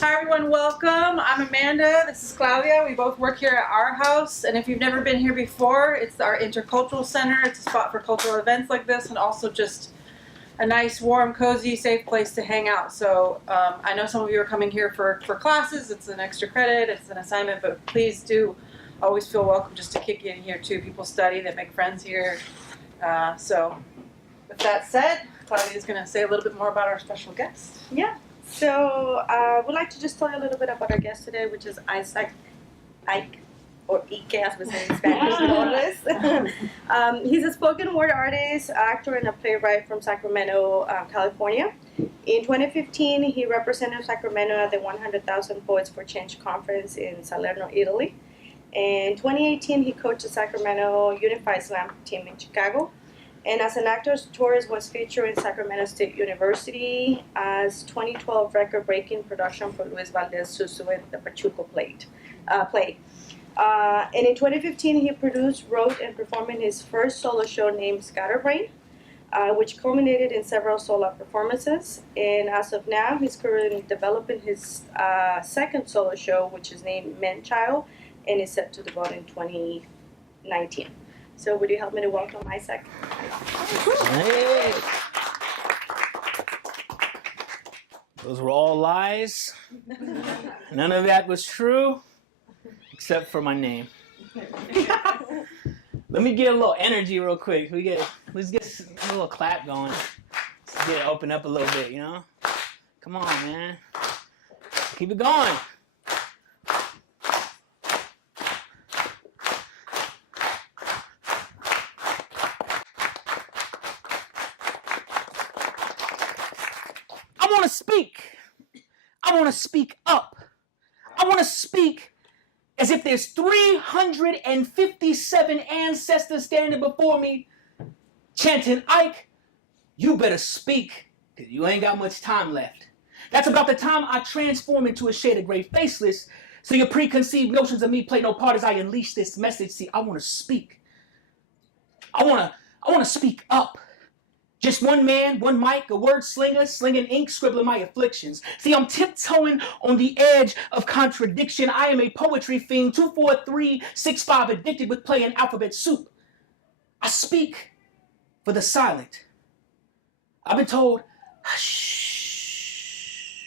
Hi everyone, welcome. I'm Amanda, this is Claudia. We both work here at our house, and if you've never been here before, it's our intercultural center. It's a spot for cultural events like this, and also just a nice, warm, cozy, safe place to hang out. So I know some of you are coming here for classes. It's an extra credit, it's an assignment, but please do always feel welcome just to kick in here too. People study, they make friends here. So with that said, Claudia is going to say a little bit more about our special guest. Yeah. So I would like to just tell you a little bit about our guest today, which is Ike, or Ike, as we say in Spanish, Torres. He's a spoken word artist, actor, and a playwright from Sacramento, California. In 2015, he represented Sacramento at the 100,000 Poets for Change conference in Salerno, Italy. In 2018, he coached the Sacramento Unified Slam Team in Chicago. And as an actor, Torres was featured in Sacramento State University as 2012 record-breaking production for Luis Valdez Zoot, the Pachuco play. And in 2015, he produced, wrote, and performed his first solo show named Scatterbrain, which culminated in several solo performances. And as of now, he's currently developing his second solo show, which is named manCHILD, and is set to debut in 2019. So would you help me to welcome Isaac? Hey. Those were all lies. None of that was true, except for my name. Let me get a little energy real quick. Let's get a little clap going. Let's get it open up a little bit, you know? Come on, man. Keep it going. I want to speak. I want to speak up. I want to speak as if there's 357 ancestors standing before me chanting, Ike, you better speak, because you ain't got much time left. That's about the time I transform into a shade of gray faceless, so your preconceived notions of me play no part as I unleash this message. See, I want to speak. I want to speak up. Just one man, one mic, a word slinger, slinging ink, scribbling my afflictions. See, I'm tiptoeing on the edge of contradiction. I am a poetry fiend, 24365, addicted with playing alphabet soup. I speak for the silent. I've been told, hush.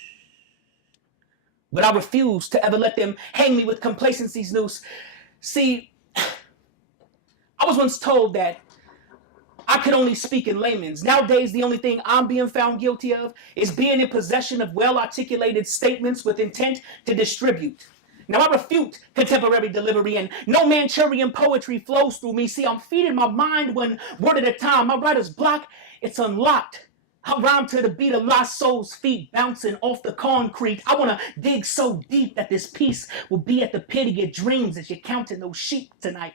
But I refuse to ever let them hang me with complacency's noose. See, I was once told that I could only speak in layman's. Nowadays, the only thing I'm being found guilty of is being in possession of well-articulated statements with intent to distribute. Now, I refute contemporary delivery, and no Manchurian poetry flows through me. See, I'm feeding my mind one word at a time. My writer's block, it's unlocked. I rhyme to the beat of lost souls' feet bouncing off the concrete. I want to dig so deep that this piece will be at the pit of your dreams as you're counting those sheep tonight.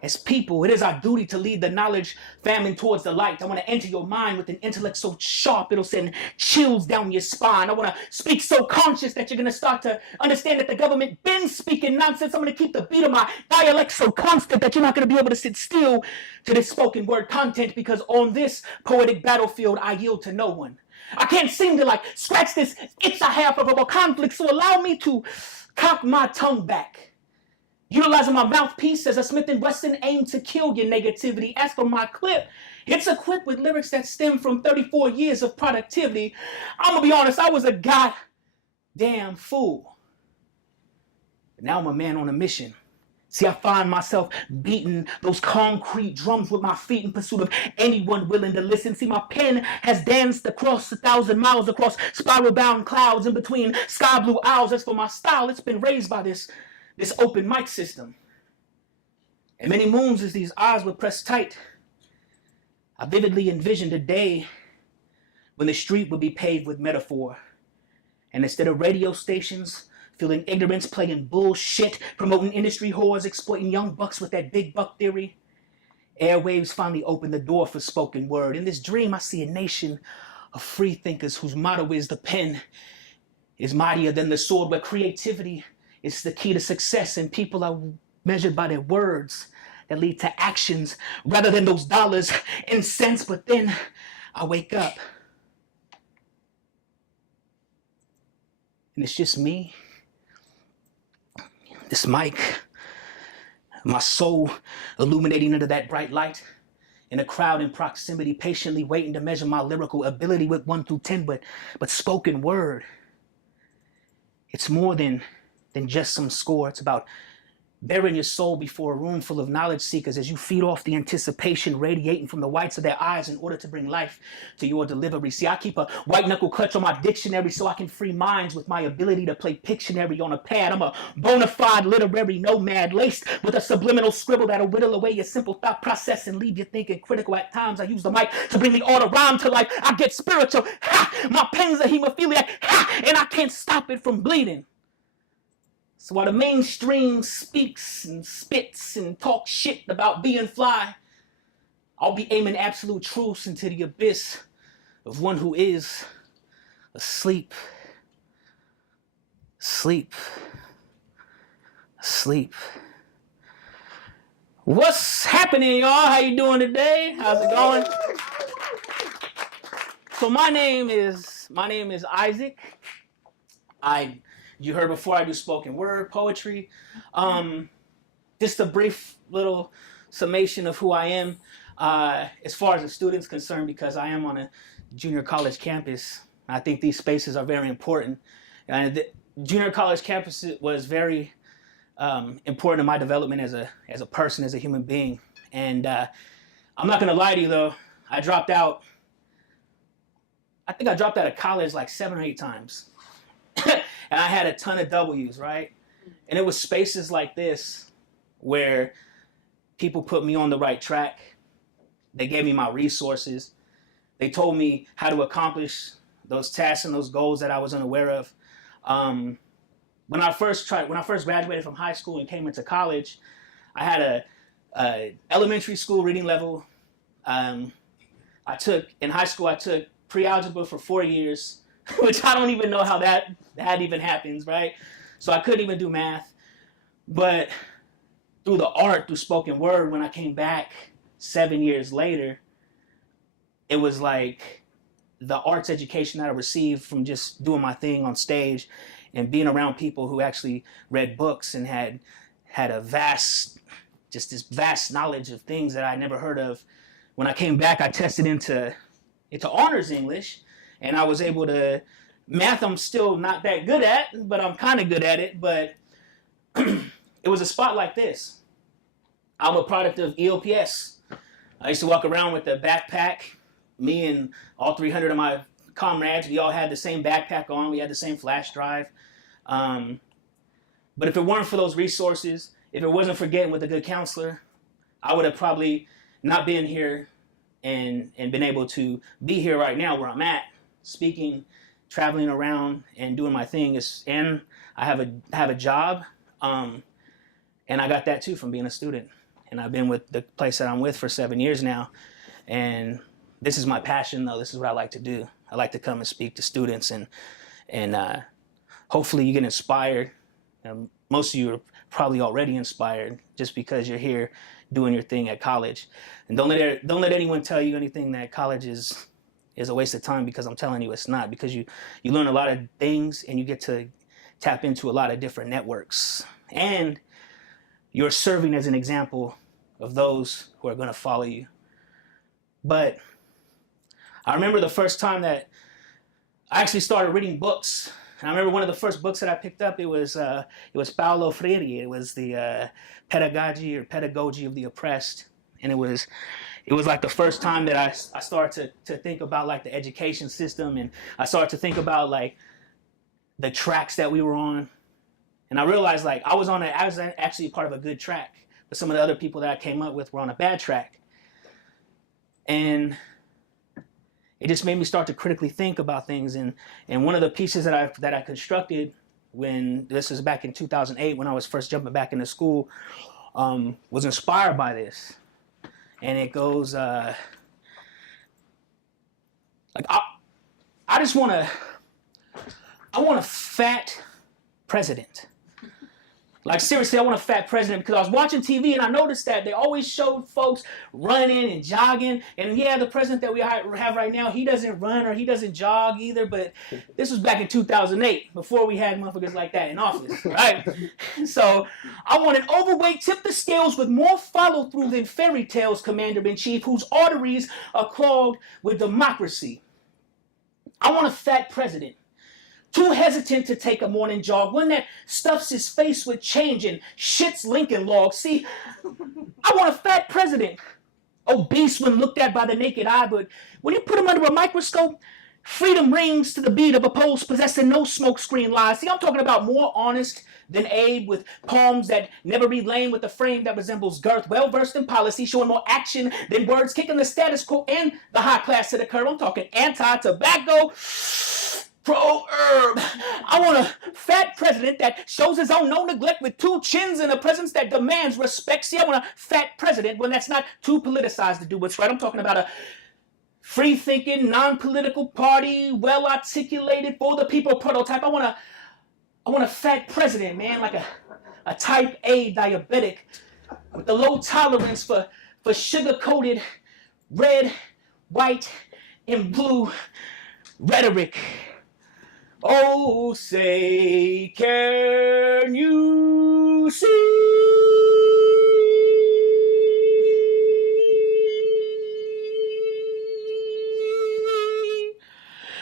As people, it is our duty to lead the knowledge famine towards the light. I want to enter your mind with an intellect so sharp it'll send chills down your spine. I want to speak so conscious that you're going to start to understand that the government been speaking nonsense. I'm going to keep the beat of my dialect so constant that you're not going to be able to sit still to this spoken word content, because on this poetic battlefield, I yield to no one. I can't seem to scratch this itch I have of a conflict, so allow me to cock my tongue back. Utilizing my mouthpiece as a Smith & Wesson aim to kill your negativity. As for my clip, it's equipped with lyrics that stem from 34 years of productivity. I'm going to be honest, I was a goddamn fool. But now I'm a man on a mission. See, I find myself beating those concrete drums with my feet in pursuit of anyone willing to listen. See, my pen has danced across 1,000 miles, across spiral-bound clouds, in between sky-blue owls. As for my style, it's been raised by this open mic system. And many moons as these eyes were pressed tight, I vividly envisioned a day when the street would be paved with metaphor. And instead of radio stations feeling ignorance, playing bullshit, promoting industry whores, exploiting young bucks with that big buck theory, airwaves finally opened the door for spoken word. In this dream, I see a nation of free thinkers whose motto is the pen is mightier than the sword, where creativity is the key to success, and people are measured by their words that lead to actions rather than those dollars and cents. But then I wake up and it's just me, this mic, my soul illuminating under that bright light, in a crowd in proximity, patiently waiting to measure my lyrical ability with 1 through 10, but spoken word, it's more than just some score. It's about bearing your soul before a room full of knowledge seekers as you feed off the anticipation radiating from the whites of their eyes in order to bring life to your delivery. See, I keep a white knuckle clutch on my dictionary so I can free minds with my ability to play Pictionary on a pad. I'm a bona fide literary nomad laced with a subliminal scribble that'll whittle away your simple thought process and leave you thinking critical. At times I use the mic to bring the order rhyme to life. I get spiritual. Ha! My pen's a hemophiliac. Ha! And I can't stop it from bleeding. So while the mainstream speaks and spits and talks shit about being fly, I'll be aiming absolute truths into the abyss of one who is asleep, asleep, asleep. What's happening, y'all? How you doing today? How's it going? So my name is Isaac. You heard before, I do spoken word, poetry. Just a brief little summation of who I am as far as the student's concerned, because I am on a junior college campus. I think these spaces are very important. And the junior college campus was very important in my development as a person, as a human being. And I'm not going to lie to you, though. I dropped out. I think I dropped out of college like 7 or 8 times. And I had a ton of W's, right? And it was spaces like this where people put me on the right track. They gave me my resources. They told me how to accomplish those tasks and those goals that I was unaware of. When I first graduated from high school and came into college, I had a elementary school reading level. In high school, I took pre-algebra for 4 years, which I don't even know how that even happens, right? So I couldn't even do math. But through the art, through spoken word, when I came back 7 years later, it was like the arts education that I received from just doing my thing on stage and being around people who actually read books and had this vast knowledge of things that I never heard of. When I came back, I tested into honors English, and I was able to, math I'm still not that good at, but I'm kind of good at it. But it was a spot like this. I'm a product of EOPS. I used to walk around with a backpack. Me and all 300 of my comrades, we all had the same backpack on. We had the same flash drive. But if it weren't for those resources, if it wasn't for getting with a good counselor, I would have probably not been here and been able to be here right now where I'm at, speaking, traveling around and doing my thing. And I have a job, and I got that too from being a student. And I've been with the place that I'm with for 7 years now. And this is my passion, though. This is what I like to do. I like to come and speak to students, and hopefully you get inspired. Most of you are probably already inspired just because you're here doing your thing at college. And don't let anyone tell you anything that college is a waste of time, because I'm telling you it's not, because you learn a lot of things and you get to tap into a lot of different networks. And you're serving as an example of those who are going to follow you. But I remember the first time that I actually started reading books. And I remember one of the first books that I picked up, it was Paulo Freire. It was the Pedagogy of the Oppressed. And it was like the first time that I started to think about like the education system, and I started to think about like the tracks that we were on. And I realized like I was actually part of a good track, but some of the other people that I came up with were on a bad track. And it just made me start to critically think about things. And one of the pieces that I constructed when this was back in 2008, when I was first jumping back into school, was inspired by this. And it goes like I want a fat president. Like, seriously, I want a fat president, because I was watching TV and I noticed that they always showed folks running and jogging. And yeah, the president that we have right now, he doesn't run or he doesn't jog either. But this was back in 2008, before we had motherfuckers like that in office, right? So I want an overweight, tip the scales with more follow through than fairy tales commander-in-chief, whose arteries are clogged with democracy. I want a fat president, too hesitant to take a morning jog, one that stuffs his face with change and shits Lincoln logs. See, I want a fat president, obese when looked at by the naked eye, but when you put him under a microscope, freedom rings to the beat of a pulse possessing no smokescreen lies. See, I'm talking about more honest than Abe, with palms that never read lame, with a frame that resembles girth, well-versed in policy, showing more action than words, kicking the status quo and the high class to the curb. I'm talking anti-tobacco, pro-herb. I want a fat president that shows his own no neglect with two chins and a presence that demands respect. See, I want a fat president, one that's not too politicized to do what's right. I'm talking about a free-thinking, non-political party, well-articulated, for the people prototype. I want a fat president, man, like a type A diabetic with the low tolerance for sugar-coated red, white, and blue rhetoric. Oh, say, can you see?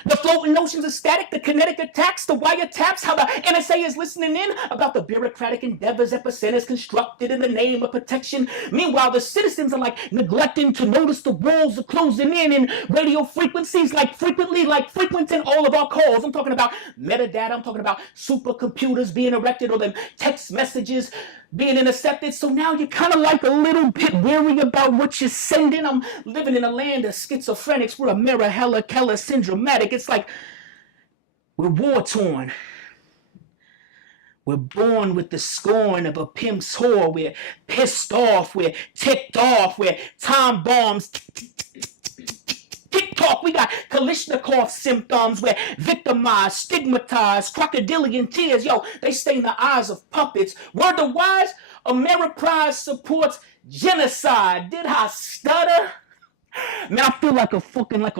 The floating oceans of static, the kinetic attacks, the wiretaps, how the NSA is listening in about the bureaucratic endeavors epicenters constructed in the name of protection. Meanwhile, the citizens are like neglecting to notice the walls are closing in and radio frequencies like frequenting all of our calls. I'm talking about metadata. I'm talking about supercomputers being erected or them text messages being intercepted. So now you're kind of like a little bit weary about what you're sending. I'm living in a land of schizophrenics. We're a mirror, hella, Keller, syndromatic. It's like we're war-torn. We're born with the scorn of a pimp's whore. We're pissed off. We're ticked off. We're time bombs. TikTok, we got Kalishnikov symptoms. We're victimized, stigmatized, crocodilian tears. Yo, they stain the eyes of puppets. Word to wise, Ameriprise supports genocide. Did I stutter? Man, I feel like a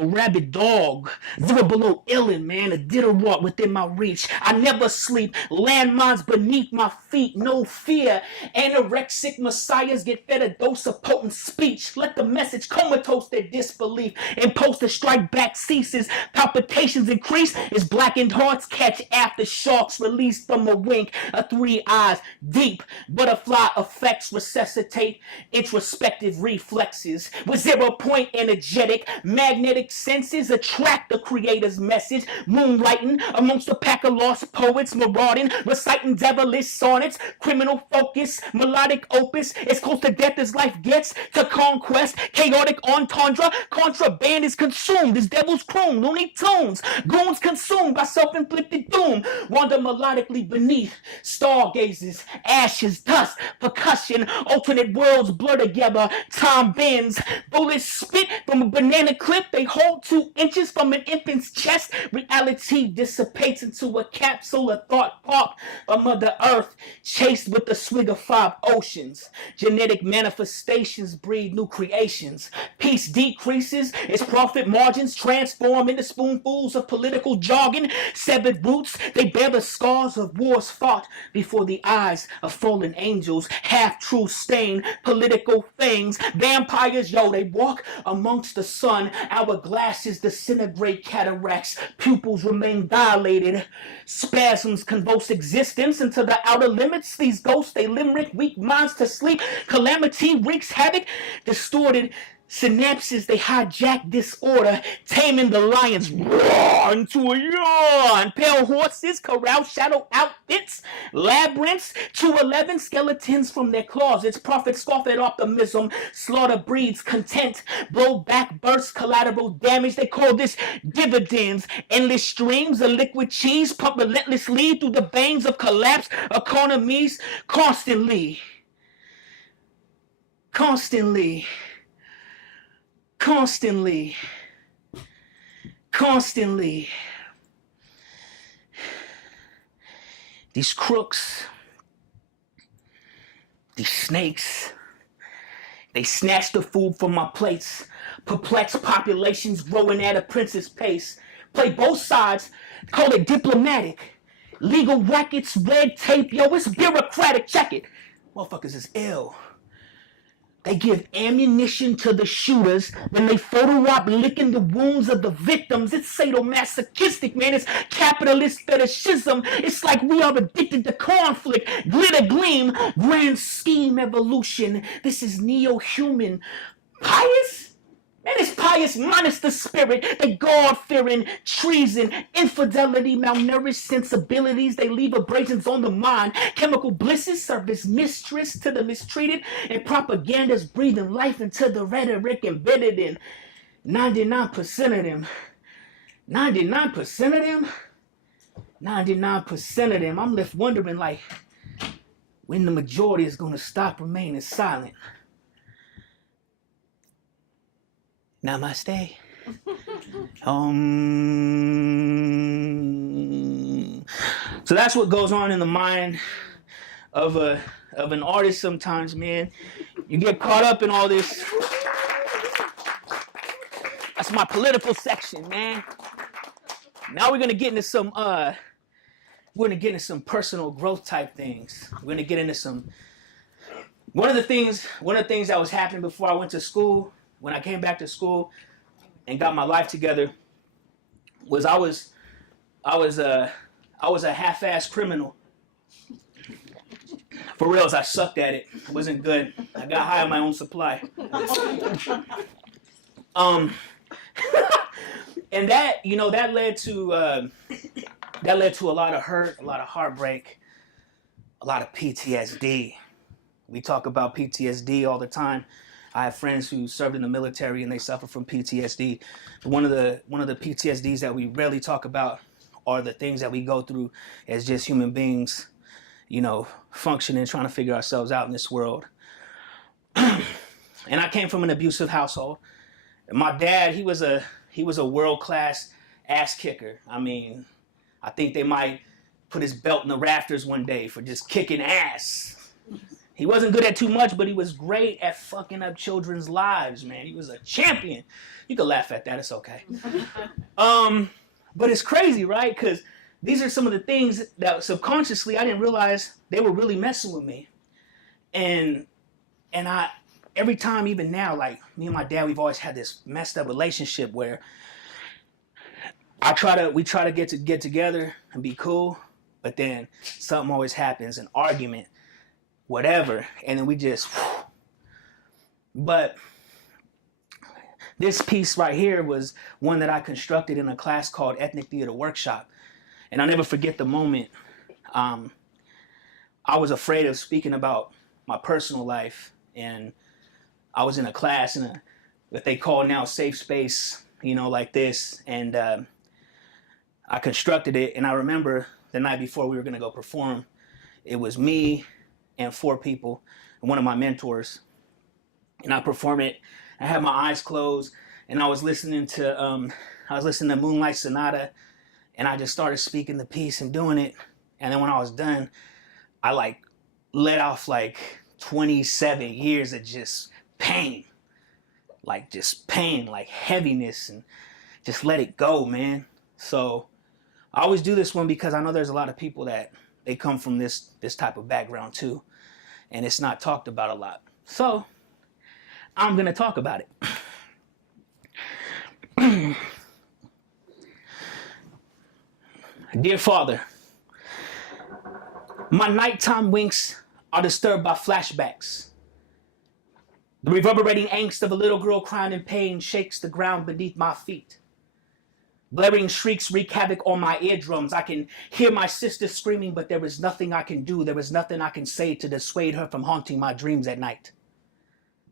rabid dog. Zero below illin', man. A ditterwart within my reach. I never sleep. Landmines beneath my feet. No fear. Anorexic messiahs get fed a dose of potent speech. Let the message comatose their disbelief. Impulse to strike back ceases. Palpitations increase as blackened hearts catch aftershocks released from a wink. A 3 eyes deep. Butterfly effects resuscitate introspective reflexes. With 0 point energetic, magnetic senses attract the creator's message, moonlighting amongst a pack of lost poets, marauding, reciting devilish sonnets, criminal focus, melodic opus, as close to death as life gets to conquest, chaotic entendre, contraband is consumed as devil's croon, Looney Tunes, goons consumed by self-inflicted doom, wander melodically beneath, stargazes, ashes, dust, percussion, alternate worlds blur together, time bends, bullets spit from a banana clip, they hold 2 inches from an infant's chest. Reality dissipates into a capsule of thought popped by Mother Earth, chased with the swig of 5 oceans. Genetic manifestations breed new creations. Peace decreases as profit margins transform into spoonfuls of political jargon. Severed roots, they bear the scars of wars fought before the eyes of fallen angels. Half-true stain, political things. Vampires, yo, they walk amongst the sun. Our glasses disintegrate cataracts. Pupils remain dilated. Spasms convulse existence into the outer limits. These ghosts, they limerick weak minds to sleep. Calamity wreaks havoc. Distorted synapses, they hijack disorder, taming the lions roar into a yawn. Pale horses corral shadow outfits, labyrinths, 211 skeletons from their closets. Prophets scoff at optimism, slaughter breeds content, blowback bursts, collateral damage. They call this dividends. Endless streams of liquid cheese pump relentlessly through the veins of collapsed economies constantly. These crooks, These snakes, they snatch the food from my plates. Perplexed populations growing at a prince's pace. Play both sides, call it diplomatic. Legal rackets, red tape, yo, it's bureaucratic. Check it. Motherfuckers is ill. They give ammunition to the shooters, then they photo op licking the wounds of the victims. It's sadomasochistic, man. It's capitalist fetishism. It's like we are addicted to conflict. Glitter gleam, grand scheme evolution. This is neo-human. Pious? Man, it's pious minus the spirit. They God-fearing, treason, infidelity, malnourished sensibilities. They leave abrasions on the mind. Chemical blisses serve as mistress to the mistreated. And propaganda's breathing life into the rhetoric embedded in 99% of them. 99% of them? 99% of them. I'm left wondering, like, when the majority is going to stop remaining silent. Namaste. So that's what goes on in the mind of an artist sometimes, man. You get caught up in all this. That's my political section, man. Now we're gonna get into some personal growth type things. We're gonna get into some. One of the things that was happening before I went to school. When I came back to school and got my life together, was I was a half-ass criminal. For reals, I sucked at it. It wasn't good. I got high on my own supply. And that led to a lot of hurt, a lot of heartbreak, a lot of PTSD. We talk about PTSD all the time. I have friends who served in the military and they suffer from PTSD. One of the PTSDs that we rarely talk about are the things that we go through as just human beings, functioning, trying to figure ourselves out in this world. And I came from an abusive household. My dad, he was a world-class ass kicker. I mean, I think they might put his belt in the rafters one day for just kicking ass. He wasn't good at too much, but he was great at fucking up children's lives, man. He was a champion. You can laugh at that. It's okay. But it's crazy, right? Because these are some of the things that subconsciously I didn't realize they were really messing with me. And I, every time, even now, like me and my dad, we've always had this messed up relationship where we try to get together and be cool, but then something always happens, an argument, whatever, and then we just, but this piece right here was one that I constructed in a class called Ethnic Theater Workshop, and I'll never forget the moment. I was afraid of speaking about my personal life, and I was in a class in what they call now safe space, like this, and I constructed it, and I remember the night before we were gonna go perform, it was me and 4 people, and one of my mentors. And I performed it. I had my eyes closed, and I was listening to Moonlight Sonata, and I just started speaking the piece and doing it. And then when I was done, I let off 27 years of just pain, like heaviness, and just let it go, man. So I always do this one because I know there's a lot of people that they come from this type of background too, and it's not talked about a lot. So I'm gonna talk about it. Dear Father, my nighttime winks are disturbed by flashbacks. The reverberating angst of a little girl crying in pain shakes the ground beneath my feet. Blaring shrieks wreak havoc on my eardrums. I can hear my sister screaming, but there is nothing I can do. There is nothing I can say to dissuade her from haunting my dreams at night.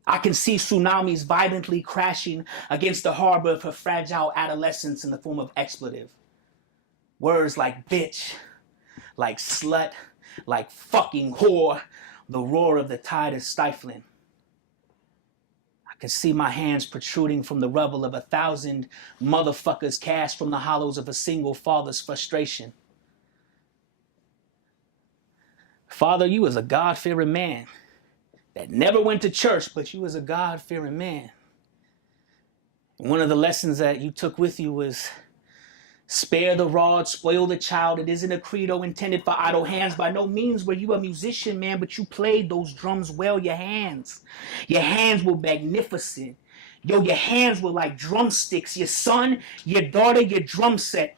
I can see tsunamis violently crashing against the harbor of her fragile adolescence in the form of expletive. Words like bitch, like slut, like fucking whore. The roar of the tide is stifling. I can see my hands protruding from the rubble of 1,000 motherfuckers cast from the hollows of a single father's frustration. Father, you was a God-fearing man. that never went to church, but you was a God-fearing man. And one of the lessons that you took with you was spare the rod, spoil the child. It isn't a credo intended for idle hands. By no means were you a musician, man, but you played those drums well. Your hands were magnificent. Yo, your hands were like drumsticks. Your son, your daughter, your drum set.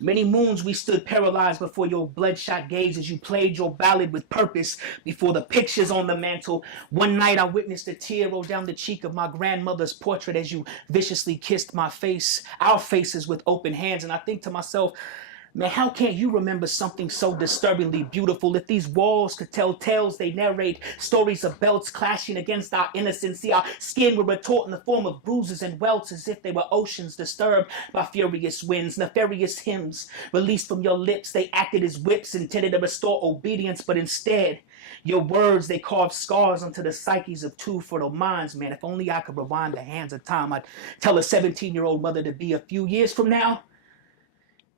Many moons we stood paralyzed before your bloodshot gaze as you played your ballad with purpose before the pictures on the mantle. One night I witnessed a tear roll down the cheek of my grandmother's portrait as you viciously kissed my face, our faces with open hands. And I think to myself, man, how can't you remember something so disturbingly beautiful? If these walls could tell tales, they narrate stories of belts clashing against our innocence. See, our skin were retort in the form of bruises and welts as if they were oceans disturbed by furious winds. Nefarious hymns released from your lips, they acted as whips intended to restore obedience, but instead, your words, they carved scars onto the psyches of two fertile minds, man. If only I could rewind the hands of time, I'd tell a 17-year-old mother to be a few years from now.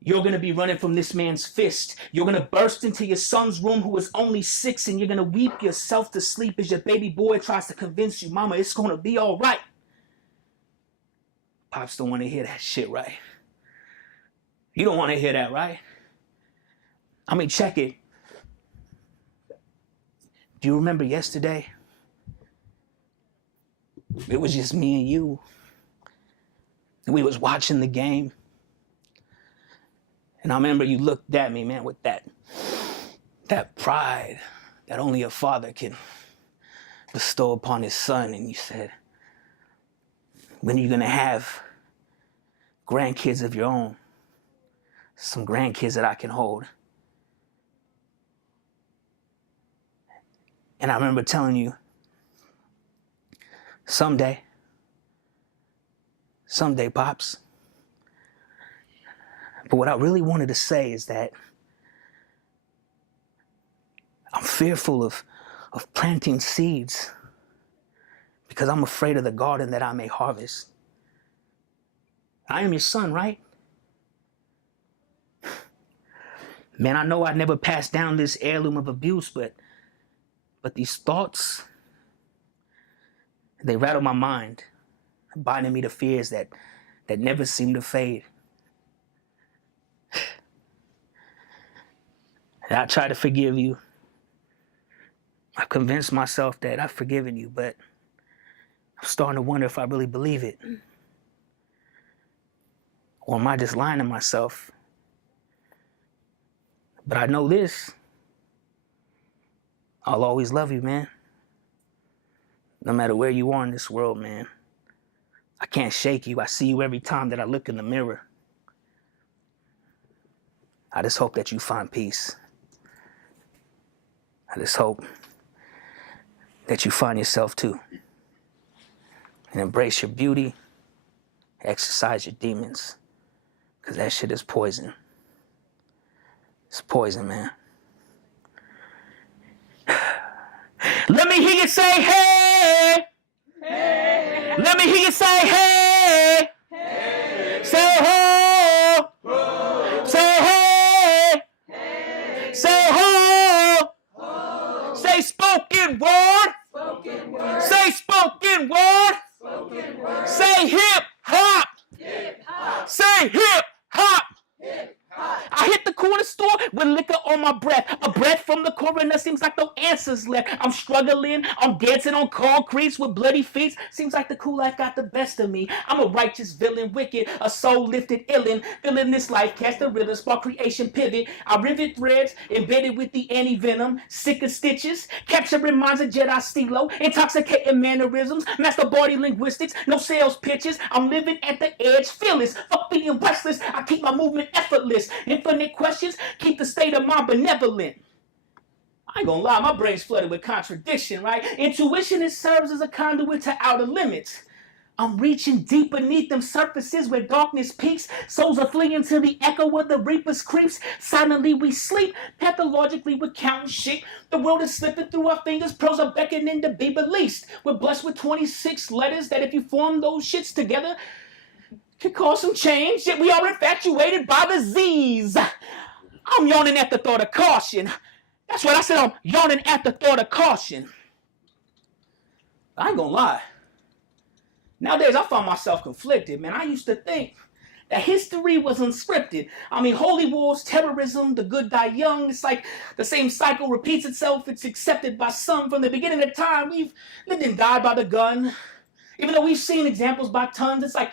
You're going to be running from this man's fist. You're going to burst into your son's room who is only 6, and you're going to weep yourself to sleep as your baby boy tries to convince you, Mama, it's going to be all right. Pops don't want to hear that shit, right? You don't want to hear that, right? I mean, check it. Do you remember yesterday? It was just me and you. And we was watching the game. And I remember you looked at me, man, with that pride that only a father can bestow upon his son. And you said, when are you going to have grandkids of your own? Some grandkids that I can hold. And I remember telling you, someday, Pops. But what I really wanted to say is that I'm fearful of planting seeds because I'm afraid of the garden that I may harvest. I am your son, right? Man, I know I never passed down this heirloom of abuse, but these thoughts, they rattle my mind, binding me to fears that never seem to fade. And I try to forgive you. I've convinced myself that I've forgiven you, but I'm starting to wonder if I really believe it. Or am I just lying to myself? But I know this. I'll always love you, man. No matter where you are in this world, man. I can't shake you. I see you every time that I look in the mirror. I just hope that you find peace. I just hope that you find yourself too. And embrace your beauty, exercise your demons. Because that shit is poison. It's poison, man. Let me hear you say, hey! Hey! Let me hear you say, hey! Hey! Say, ho! Ho! Say, hey! Hey! Say, ho! Ho! Say, spoken word! Spoken word! Say, spoken word! Spoken word! Say, hip hop! Hip hop! Say, hip hop! Hip hop! I hit the corner store with liquor on my breath. A breath from the coroner seems like no answers left. I'm struggling. I'm dancing on concrete with bloody feet. Seems like the cool life got the best of me. I'm a righteous villain, wicked, a soul lifted illin. Feeling this life, cast a rhythm, spark creation pivot. I rivet threads, embedded with the anti-venom. Sick of stitches, capturing minds of Jedi stilo. Intoxicating mannerisms, master body linguistics. No sales pitches. I'm living at the edge, fearless. Fuck being restless. I keep my movement effortless. Infinite questions, keep the state of mind benevolent. I ain't gonna lie, my brain's flooded with contradiction, right? Intuition, it serves as a conduit to outer limits. I'm reaching deep beneath them surfaces where darkness peaks. Souls are fleeing to the echo of the reaper's creeps. Silently we sleep, pathologically we're counting shit. The world is slipping through our fingers, pros are beckoning to be released. We're blessed with 26 letters that if you form those shits together, could cause some change, yet we are infatuated by the Z's. I'm yawning at the thought of caution. That's what I said, I'm yawning at the thought of caution. I ain't gonna lie. Nowadays, I find myself conflicted, man. I used to think that history was unscripted. I mean, holy wars, terrorism, the good die young. It's like the same cycle repeats itself. It's accepted by some from the beginning of time. We've lived and died by the gun. Even though we've seen examples by tons, it's like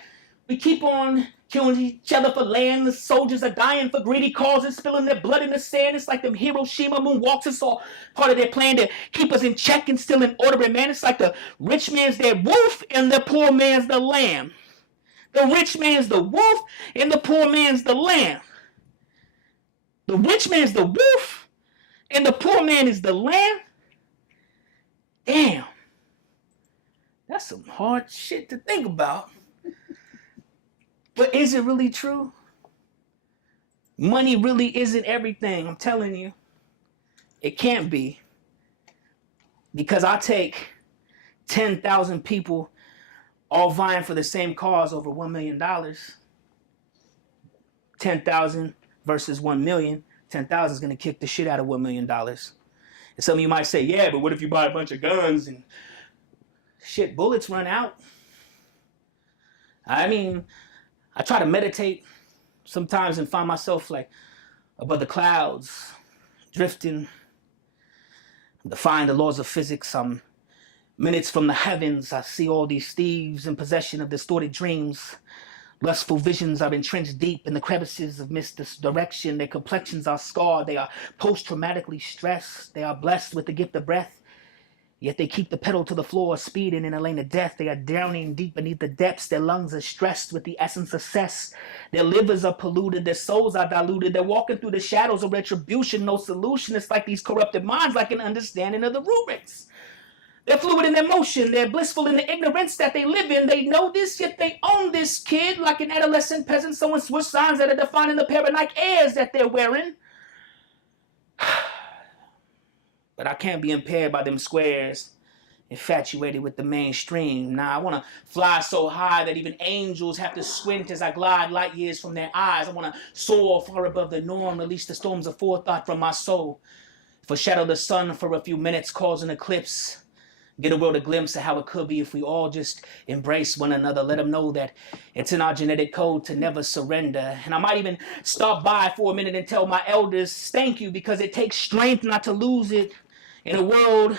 we keep on killing each other for land. The soldiers are dying for greedy causes, spilling their blood in the sand. It's like them Hiroshima moonwalks. It's all part of their plan to keep us in check and still in order. And man, it's like the rich man's their wolf and the poor man's the lamb. The rich man's the wolf and the poor man's the lamb. The rich man's the wolf and the poor man is the lamb. Damn. That's some hard shit to think about. But is it really true? Money really isn't everything, I'm telling you. It can't be. Because I take 10,000 people all vying for the same cause over $1 million. 10,000 versus 1 million. 10,000 is going to kick the shit out of $1 million. And some of you might say, yeah, but what if you buy a bunch of guns and shit, bullets run out? I mean, I try to meditate sometimes and find myself like above the clouds, drifting, defying the laws of physics. I'm minutes from the heavens. I see all these thieves in possession of distorted dreams. Lustful visions are entrenched deep in the crevices of misdirection. Their complexions are scarred. They are post-traumatically stressed. They are blessed with the gift of breath. Yet they keep the pedal to the floor, speeding in a lane of death. They are drowning deep beneath the depths. Their lungs are stressed with the essence of cess. Their livers are polluted. Their souls are diluted. They're walking through the shadows of retribution. No solution. It's like these corrupted minds lack an understanding of the rubrics. They're fluid in their motion. They're blissful in the ignorance that they live in. They know this, yet they own this kid. Like an adolescent peasant, someone switch signs that are defining the pair of Nike Airs that they're wearing. But I can't be impaired by them squares, infatuated with the mainstream. Nah, I want to fly so high that even angels have to squint as I glide light years from their eyes. I want to soar far above the norm, release the storms of forethought from my soul. Foreshadow the sun for a few minutes, cause an eclipse. Get a world a glimpse of how it could be if we all just embrace one another. Let them know that it's in our genetic code to never surrender. And I might even stop by for a minute and tell my elders, thank you, because it takes strength not to lose it. In a world,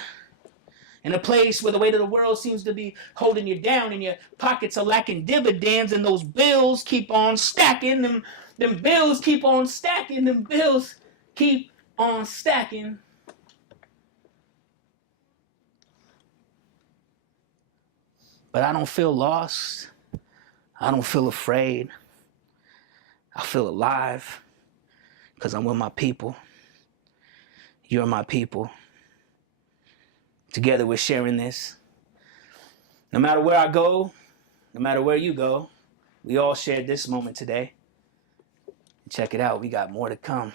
in a place where the weight of the world seems to be holding you down and your pockets are lacking dividends and those bills keep on stacking, them bills keep on stacking, them bills keep on stacking. But I don't feel lost. I don't feel afraid. I feel alive because I'm with my people. You're my people. Together we're sharing this. No matter where I go, no matter where you go, we all shared this moment today. Check it out, we got more to come.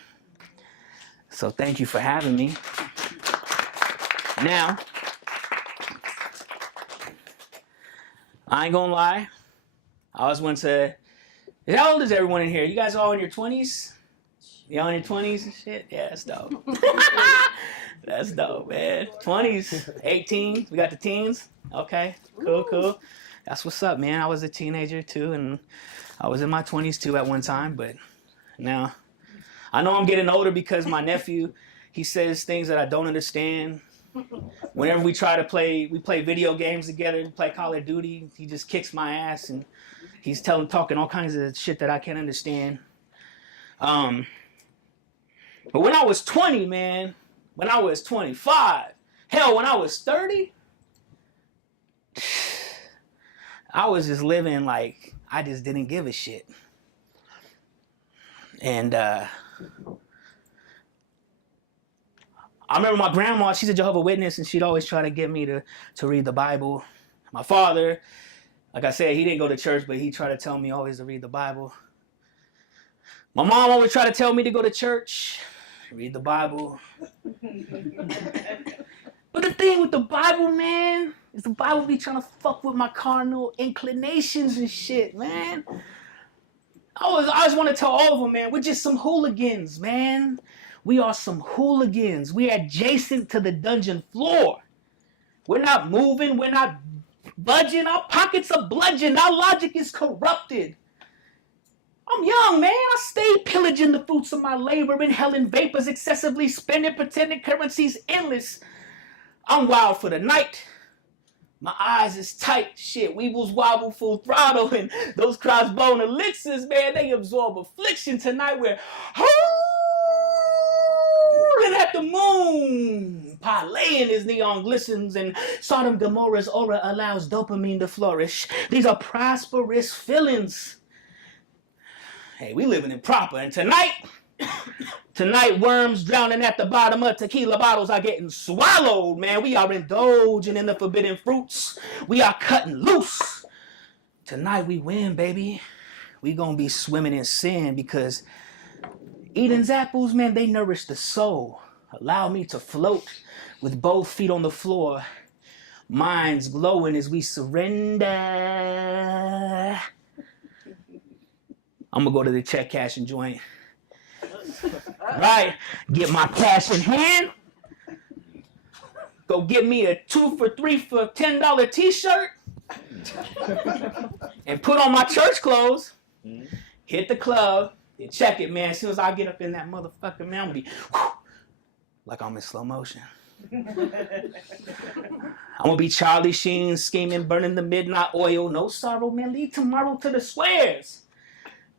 So thank you for having me. Now, I ain't gonna lie. I always want to, how old is everyone in here? You guys all in your 20s? Y'all in your 20s and shit? Yeah, that's dope. That's dope, man. 20s, 18s, we got the teens. Okay, cool. That's what's up, man. I was a teenager too, and I was in my 20s too at one time, but now I know I'm getting older because my nephew, he says things that I don't understand. Whenever we play video games together, play Call of Duty, he just kicks my ass and he's talking all kinds of shit that I can't understand. But when I was 20, man, when I was 25, hell, when I was 30, I was just living like I just didn't give a shit. And I remember my grandma, she's a Jehovah's Witness, and she'd always try to get me to read the Bible. My father, like I said, he didn't go to church, but he tried to tell me always to read the Bible. My mom always tried to tell me to go to church, read the Bible. But the thing with the Bible, man, is the Bible be trying to fuck with my carnal inclinations and shit, man. I just want to tell all of them, man, we're just some hooligans, man. We are some hooligans. We are adjacent to the dungeon floor. We're not moving. We're not budging. Our pockets are bludgeoned. Our logic is corrupted. I'm young, man. I stay pillaging the fruits of my labor, inhaling vapors, excessively spending, pretending currency's endless. I'm wild for the night. My eyes is tight. Shit, weevils wobble full throttle, and those crossbone elixirs, man, they absorb affliction. Tonight we're howling at the moon, parlaying as neon glistens, and Sodom Gomorrah's aura allows dopamine to flourish. These are prosperous feelings. Hey, we living in proper, and tonight worms drowning at the bottom of tequila bottles are getting swallowed, man. We are indulging in the forbidden fruits. We are cutting loose. Tonight we win, baby. We gonna be swimming in sin because Eden's apples, man, they nourish the soul. Allow me to float with both feet on the floor. Minds glowing as we surrender. I'm gonna go to the check cashing joint. Right, get my cash in hand. Go get me a 2 for $3 for $10 t-shirt. And put on my church clothes. Hit the club and check it, man. As soon as I get up in that motherfucker, man, I'm gonna be like I'm in slow motion. I'm gonna be Charlie Sheen, scheming, burning the midnight oil. No sorrow, man. Leave tomorrow to the squares.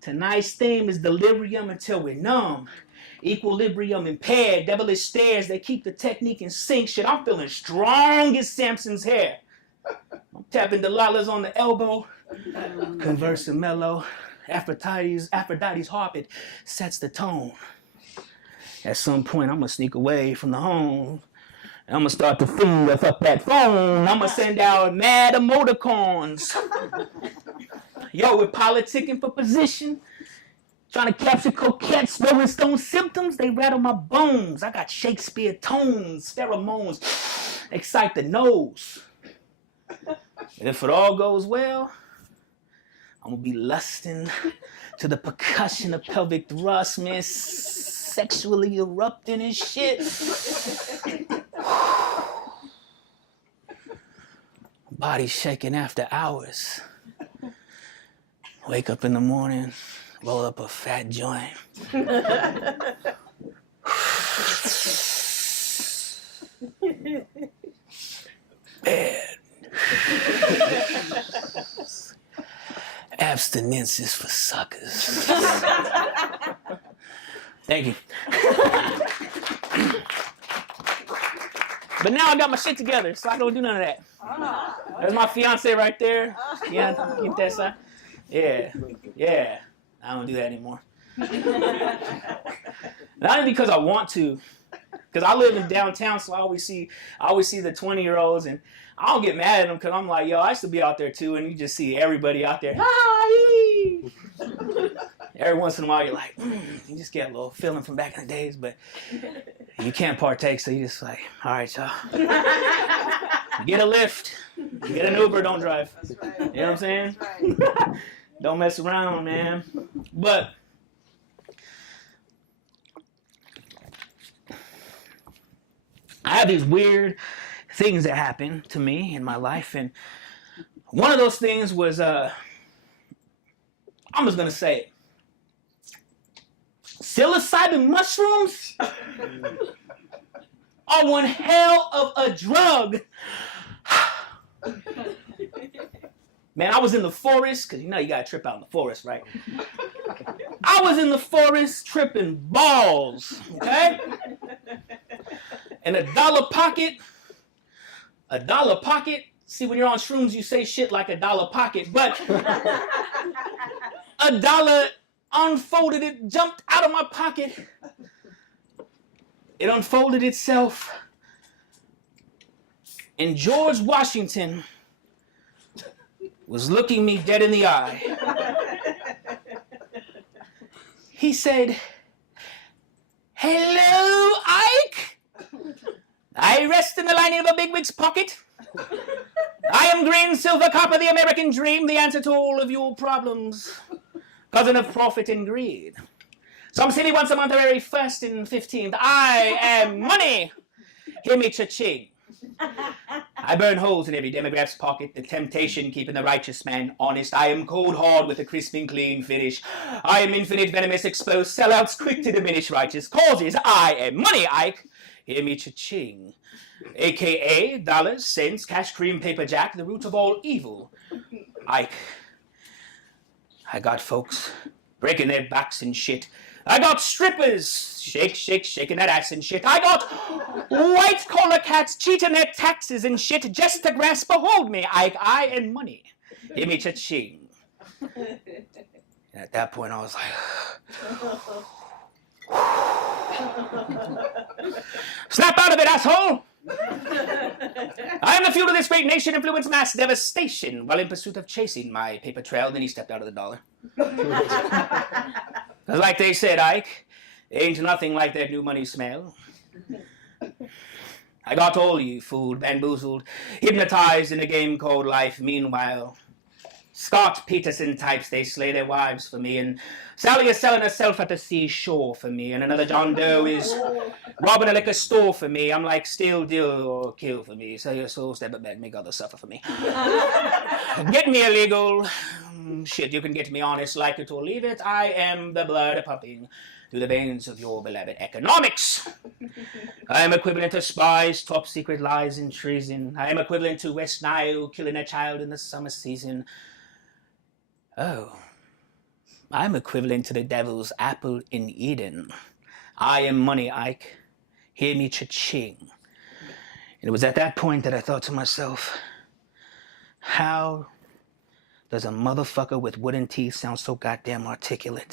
Tonight's theme is delirium until we're numb. Equilibrium impaired, devilish stares, they keep the technique in sync. Shit, I'm feeling strong as Samson's hair. I'm tapping Delilah's on the elbow, conversing mellow. Aphrodite's harp, it sets the tone. At some point, I'm gonna sneak away from the home. I'm gonna start to fool up that phone. I'm gonna send out mad emoticons. Yo, we're politicking for position. Trying to capture coquettes, Rolling Stone symptoms, they rattle my bones. I got Shakespeare tones, pheromones, excite the nose. And if it all goes well, I'm gonna be lusting to the percussion of pelvic thrust, man, sexually erupting and shit. Body shaking after hours. Wake up in the morning, roll up a fat joint. Bad. Abstinence is for suckers. Thank you. But now I got my shit together, so I don't do none of that. There's my fiance right there. Yeah, keep that side. Yeah. I don't do that anymore. Not only because I want to, because I live in downtown, so I always see the 20-year-olds, and I don't get mad at them because I'm like, yo, I used to be out there too, and you just see everybody out there. Hi! Every once in a while, you're like, you just get a little feeling from back in the days, but you can't partake, so you just like, all right, y'all. Get a lift. Get an Uber, don't drive. That's right. You know what I'm saying? That's right. Don't mess around, man. But I have these weird things that happen to me in my life, and one of those things was, I'm just gonna say it. Psilocybin mushrooms are one hell of a drug. Man, I was in the forest, because you know you gotta trip out in the forest, right? I was in the forest tripping balls, okay? And a dollar pocket, see, when you're on shrooms, you say shit like a dollar pocket, but a dollar unfolded, it jumped out of my pocket. It unfolded itself, and George Washington was looking me dead in the eye. He said, "Hello, Ike. I rest in the lining of a bigwig's pocket. I am green, silver, copper, the American dream, the answer to all of your problems. Cousin of profit and greed. Some city once a month, every 1st and 15th. I am money. Hear me cha-ching. I burn holes in every demograp's pocket, the temptation keeping the righteous man honest. I am cold hard with a crisp and clean finish. I am infinite, venomous, explosive, sellouts quick to diminish righteous causes. I am money, Ike. Hear me cha-ching. AKA dollars, cents, cash, cream, paper, jack, the root of all evil. Ike. I got folks breaking their backs and shit. I got strippers shaking that ass and shit. I got white-collar cats cheating their taxes and shit just to grasp a hold me. I and money. Hear me cha-ching. And at that point, I was like, snap out of it, asshole! I am the fuel of this great nation, influence mass devastation, while in pursuit of chasing my paper trail. Then he stepped out of the dollar. Because like they said, Ike, ain't nothing like that new money smell. I got all you fooled, bamboozled, hypnotized in a game called life. Meanwhile, Scott Peterson types, they slay their wives for me, and Sally is selling herself at the seashore for me, and another John Doe is robbing a liquor store for me. I'm like, steal, deal, or kill for me. Sell your soul, step it back, make others suffer for me. Get me illegal. Shit, you can get me honest, like it or leave it. I am the blood pumping through the veins of your beloved economics. I am equivalent to spies, top secret lies, and treason. I am equivalent to West Nile killing a child in the summer season. Oh, I'm equivalent to the devil's apple in Eden. I am money, Ike. Hear me cha-ching. And it was at that point that I thought to myself, how does a motherfucker with wooden teeth sound so goddamn articulate?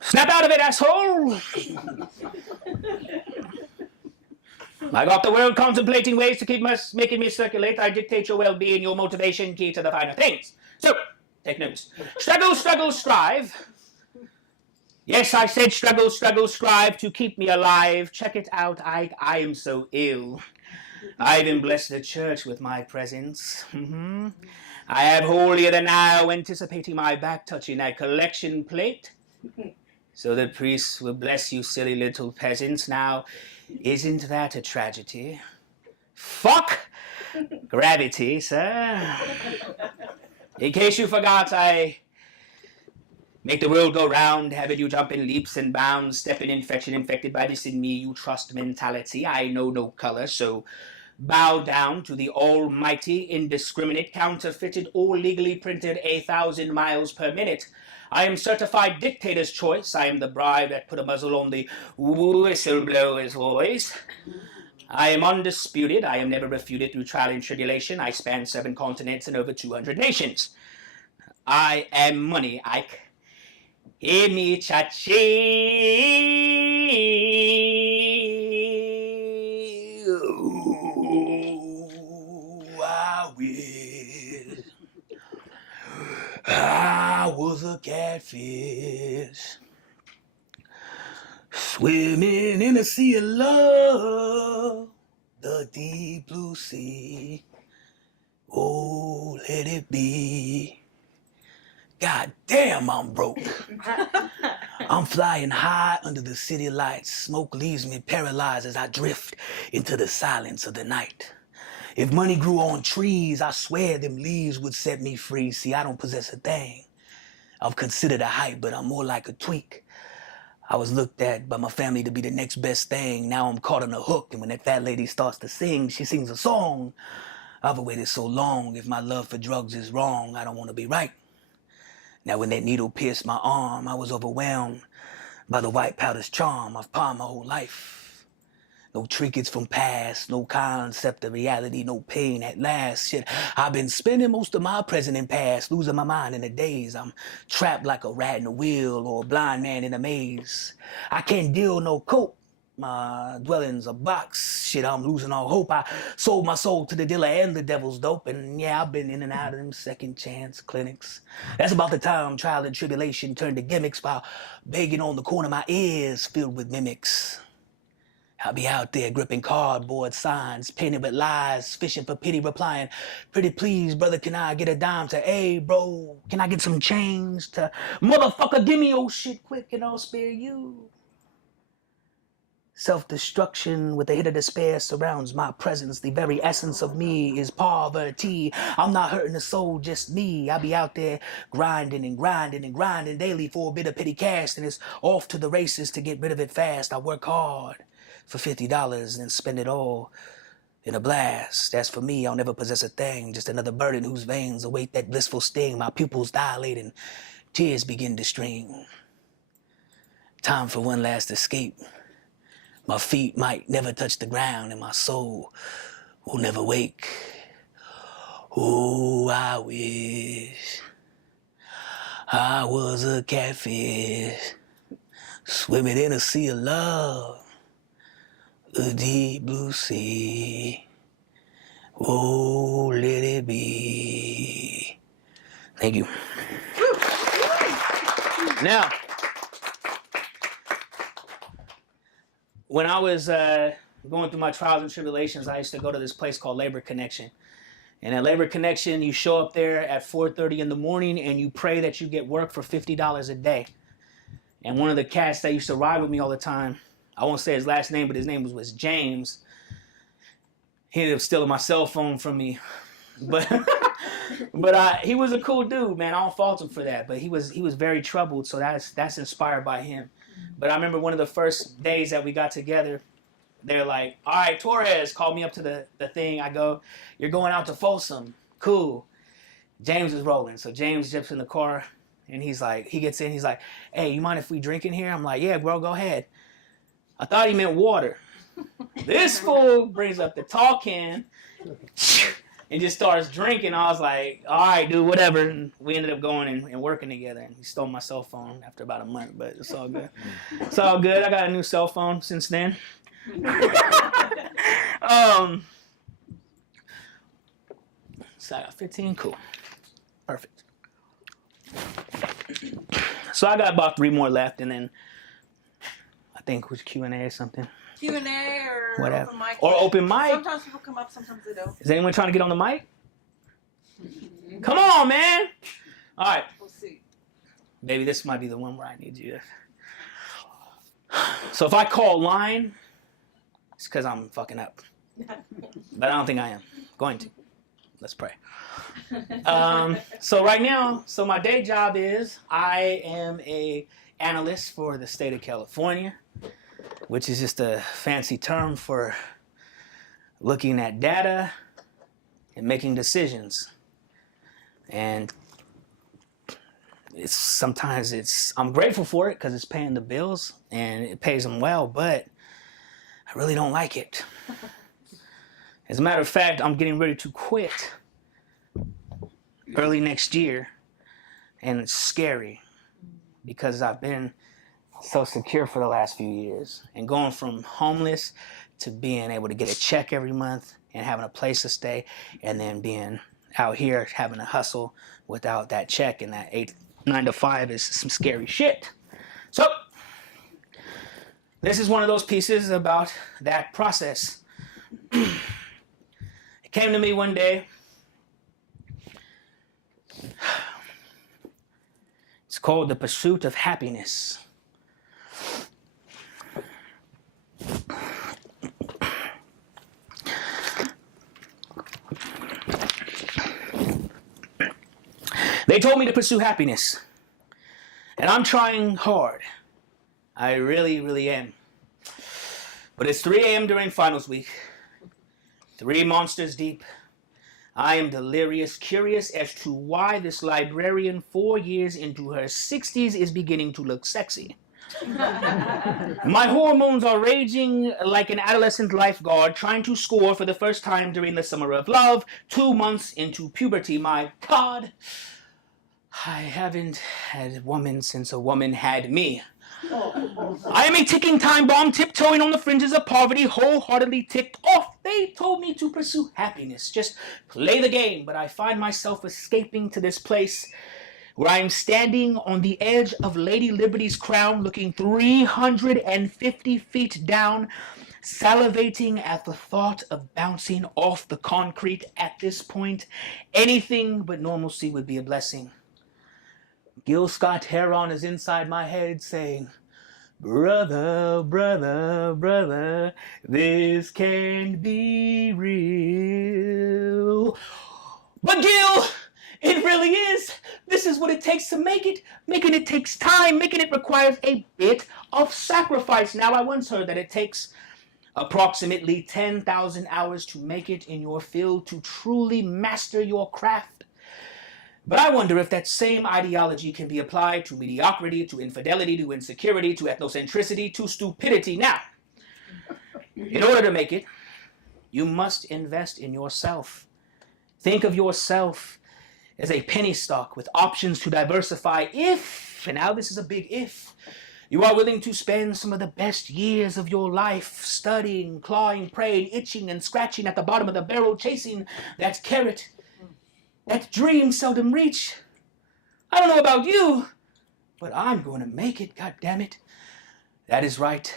Snap out of it, asshole! I got the world contemplating ways to keep making me circulate. I dictate your well-being, your motivation, key to the finer things. So, take notes. Struggle, struggle, strive. Yes, I said struggle, struggle, strive to keep me alive. Check it out, I am so ill. I even blessed the church with my presence. I have holier than thou anticipating my back touching that collection plate. So the priests will bless you, silly little peasants. Now, isn't that a tragedy? Fuck gravity, sir. In case you forgot, I make the world go round, having you jump in leaps and bounds, stepping infection infected by this in me you trust mentality. I know no color, so bow down to the almighty, indiscriminate, counterfeited, or legally printed 1,000 miles per minute. I am certified dictator's choice. I am the bribe that put a muzzle on the whistleblower's voice. I am undisputed. I am never refuted through trial and tribulation. I span 7 continents and over 200 nations. I am money, Ike. Hear me cha-ching. I will. I was a catfish, swimming in a sea of love, the deep blue sea. Oh, let it be. God damn, I'm broke. I'm flying high under the city lights. Smoke leaves me paralyzed as I drift into the silence of the night. If money grew on trees, I swear them leaves would set me free. See, I don't possess a thing. I'm considered a hype, but I'm more like a tweak. I was looked at by my family to be the next best thing. Now I'm caught on a hook, and when that fat lady starts to sing, she sings a song. I've waited so long. If my love for drugs is wrong, I don't want to be right. Now when that needle pierced my arm, I was overwhelmed by the white powder's charm. I've pawned my whole life. No trinkets from past, no concept of reality, no pain at last. Shit, I've been spending most of my present and past, losing my mind in the days. I'm trapped like a rat in a wheel or a blind man in a maze. I can't deal no cope. My dwelling's a box. Shit, I'm losing all hope. I sold my soul to the dealer and the devil's dope. And yeah, I've been in and out of them second chance clinics. That's about the time trial and tribulation turned to gimmicks while begging on the corner of my ears filled with mimics. I'll be out there gripping cardboard signs, painted with lies, fishing for pity, replying, pretty please, brother, can I get a dime to, hey, bro, can I get some change to, motherfucker, give me your shit quick and I'll spare you. Self-destruction with a hit of despair surrounds my presence. The very essence of me is poverty. I'm not hurting the soul, just me. I be out there grinding and grinding and grinding daily for a bit of petty cash, and it's off to the races to get rid of it fast. I work hard for $50 and spend it all in a blast. As for me, I'll never possess a thing, just another burden whose veins await that blissful sting. My pupils dilate and tears begin to stream. Time for one last escape. My feet might never touch the ground and my soul will never wake. Oh, I wish I was a catfish swimming in a sea of love, a deep blue sea. Oh, let it be. Thank you. Now, when I was going through my trials and tribulations, I used to go to this place called Labor Connection. And at Labor Connection, you show up there at 4:30 in the morning and you pray that you get work for $50 a day. And one of the cats that used to ride with me all the time, I won't say his last name, but his name was James. He ended up stealing my cell phone from me. But he was a cool dude, man. I don't fault him for that. But he was very troubled, so that's inspired by him. But I remember one of the first days that we got together, they're like, all right, Torres, called me up to the thing. I go, you're going out to Folsom. Cool. James is rolling. So James jumps in the car, and he's like, he gets in, he's like, hey, you mind if we drink in here? I'm like, yeah, bro, go ahead. I thought he meant water. This fool brings up the tall can and just starts drinking. I was like, all right, dude, whatever. And we ended up going and working together. And he stole my cell phone after about a month, but it's all good. It's all good. I got a new cell phone since then. So I got 15. Cool. Perfect. So I got about 3 more left, and then I think it was Q&A or something. Q&A or whatever. open mic. Or open mic. Sometimes people come up, sometimes they don't. Is anyone trying to get on the mic? Come on, man. All right. We'll see. Maybe this might be the one where I need you. So if I call line, it's because I'm fucking up. But I don't think I am. Going to. Let's pray. So right now, my day job is I am a analyst for the state of California, which is just a fancy term for looking at data and making decisions. And I'm grateful for it because it's paying the bills and it pays them well, but I really don't like it. As a matter of fact, I'm getting ready to quit early next year, and it's scary because I've been so secure for the last few years, and going from homeless to being able to get a check every month and having a place to stay, and then being out here having to hustle without that check, and that 9 to 5 is some scary shit. So this is one of those pieces about that process. It came to me one day. It's called The Pursuit of Happiness. They told me to pursue happiness, and I'm trying hard. I really, really am. But it's 3 a.m. during finals week. 3 monsters deep. I am delirious, curious as to why this librarian 4 years into her 60s is beginning to look sexy. My hormones are raging like an adolescent lifeguard trying to score for the first time during the summer of love, 2 months into puberty. My God, I haven't had a woman since a woman had me. I am a ticking time bomb, tiptoeing on the fringes of poverty, wholeheartedly ticked off. They told me to pursue happiness, just play the game, but I find myself escaping to this place where I am standing on the edge of Lady Liberty's crown, looking 350 feet down, salivating at the thought of bouncing off the concrete. At this point, anything but normalcy would be a blessing. Gil Scott Heron is inside my head saying, Brother, brother, brother, this can't be real. But Gil, it really is. This is what it takes to make it. Making it takes time. Making it requires a bit of sacrifice. Now, I once heard that it takes approximately 10,000 hours to make it in your field to truly master your craft. But I wonder if that same ideology can be applied to mediocrity, to infidelity, to insecurity, to ethnocentricity, to stupidity. Now, in order to make it, you must invest in yourself. Think of yourself as a penny stock with options to diversify if, and now this is a big if, you are willing to spend some of the best years of your life studying, clawing, praying, itching, and scratching at the bottom of the barrel, chasing that carrot, that dream seldom reach. I don't know about you, but I'm going to make it, goddammit. That is right.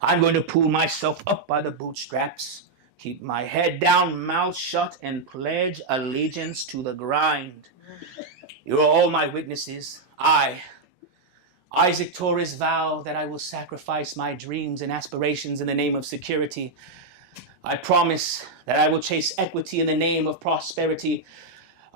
I'm going to pull myself up by the bootstraps, keep my head down, mouth shut, and pledge allegiance to the grind. You are all my witnesses. I, Ike Torres, vow that I will sacrifice my dreams and aspirations in the name of security. I promise that I will chase equity in the name of prosperity.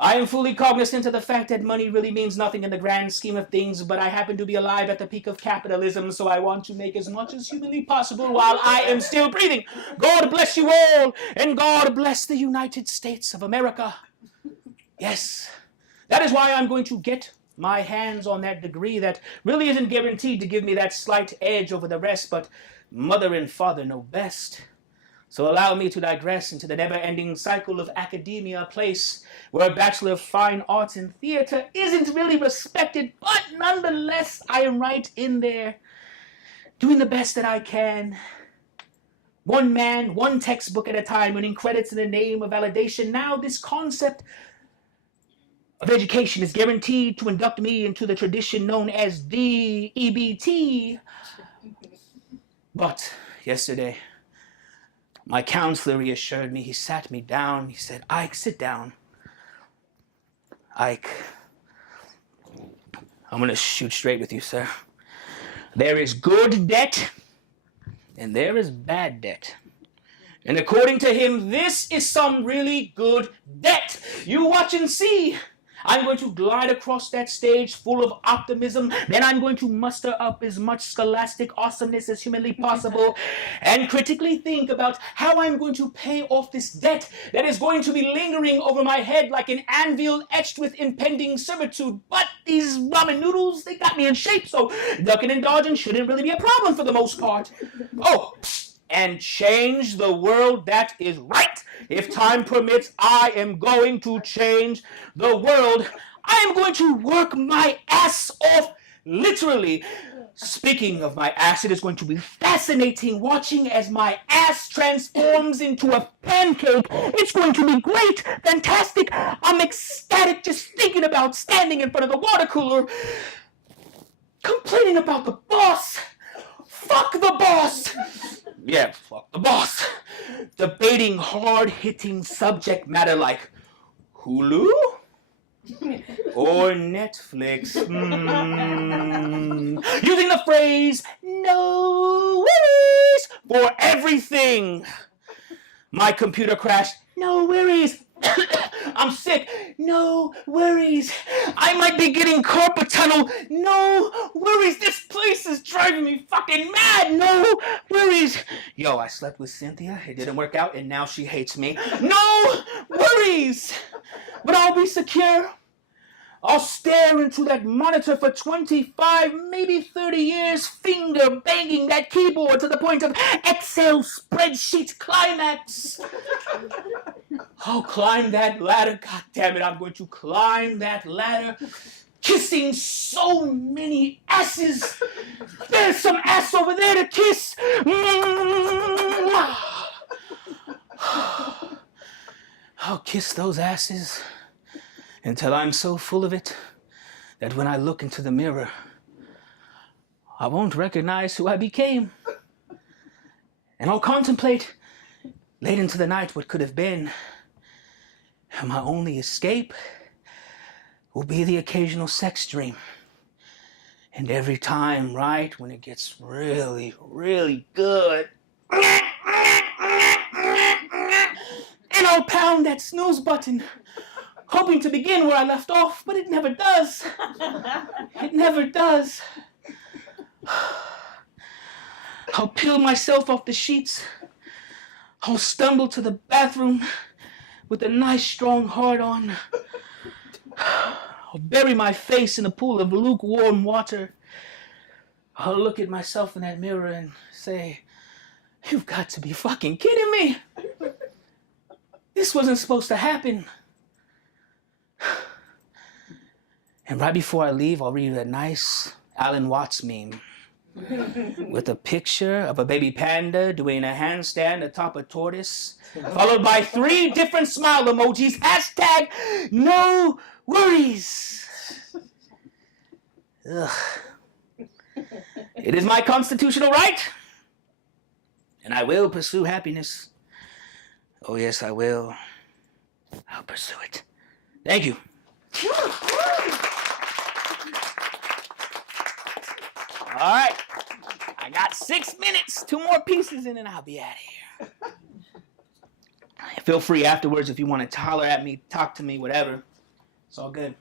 I am fully cognizant of the fact that money really means nothing in the grand scheme of things, but I happen to be alive at the peak of capitalism, so I want to make as much as humanly possible while I am still breathing. God bless you all, and God bless the United States of America. Yes, that is why I'm going to get my hands on that degree that really isn't guaranteed to give me that slight edge over the rest, but mother and father know best. So allow me to digress into the never-ending cycle of academia, a place where a Bachelor of Fine Arts in Theater isn't really respected, but nonetheless, I am right in there, doing the best that I can. One man, one textbook at a time, earning credits in the name of validation. Now this concept of education is guaranteed to induct me into the tradition known as the EBT. But yesterday, my counselor reassured me. He sat me down. He said, Ike, sit down. Ike, I'm going to shoot straight with you, sir. There is good debt and there is bad debt. And according to him, this is some really good debt. You watch and see. I'm going to glide across that stage full of optimism. Then I'm going to muster up as much scholastic awesomeness as humanly possible and critically think about how I'm going to pay off this debt that is going to be lingering over my head like an anvil etched with impending servitude. But these ramen noodles, they got me in shape, so ducking and dodging shouldn't really be a problem for the most part. Oh, and change the world, that is right. If time permits, I am going to change the world. I am going to work my ass off, literally. Speaking of my ass, it is going to be fascinating watching as my ass transforms into a pancake. It's going to be great, fantastic. I'm ecstatic just thinking about standing in front of the water cooler, complaining about the boss. Fuck the boss. Yeah, fuck the boss. Debating hard-hitting subject matter like Hulu or Netflix. Using the phrase, no worries, for everything. My computer crashed. No worries. I'm sick. No worries. I might be getting carpal tunnel. No worries. This place is driving me fucking mad. No worries. Yo, I slept with Cynthia. It didn't work out, and now she hates me. No worries. But I'll be secure. I'll stare into that monitor for 25, maybe 30 years, finger banging that keyboard to the point of Excel spreadsheet climax. I'll climb that ladder. God damn it, I'm going to climb that ladder, kissing so many asses. There's some ass over there to kiss. I'll kiss those asses until I'm so full of it that when I look into the mirror, I won't recognize who I became. And I'll contemplate late into the night what could have been. And my only escape will be the occasional sex dream. And every time, right, when it gets really, really good, and I'll pound that snooze button, hoping to begin where I left off, but it never does. It never does. I'll peel myself off the sheets. I'll stumble to the bathroom with a nice strong heart on. I'll bury my face in a pool of lukewarm water. I'll look at myself in that mirror and say, you've got to be fucking kidding me. This wasn't supposed to happen. And right before I leave, I'll read you a nice Alan Watts meme with a picture of a baby panda doing a handstand atop a tortoise, followed by 3 different smile emojis, hashtag no worries. Ugh. It is my constitutional right, and I will pursue happiness. Oh yes, I will. I'll pursue it. Thank you. All right, I got 6 minutes, 2 more pieces, and then I'll be out of here. Feel free afterwards if you want to holler at me, talk to me, whatever. It's all good.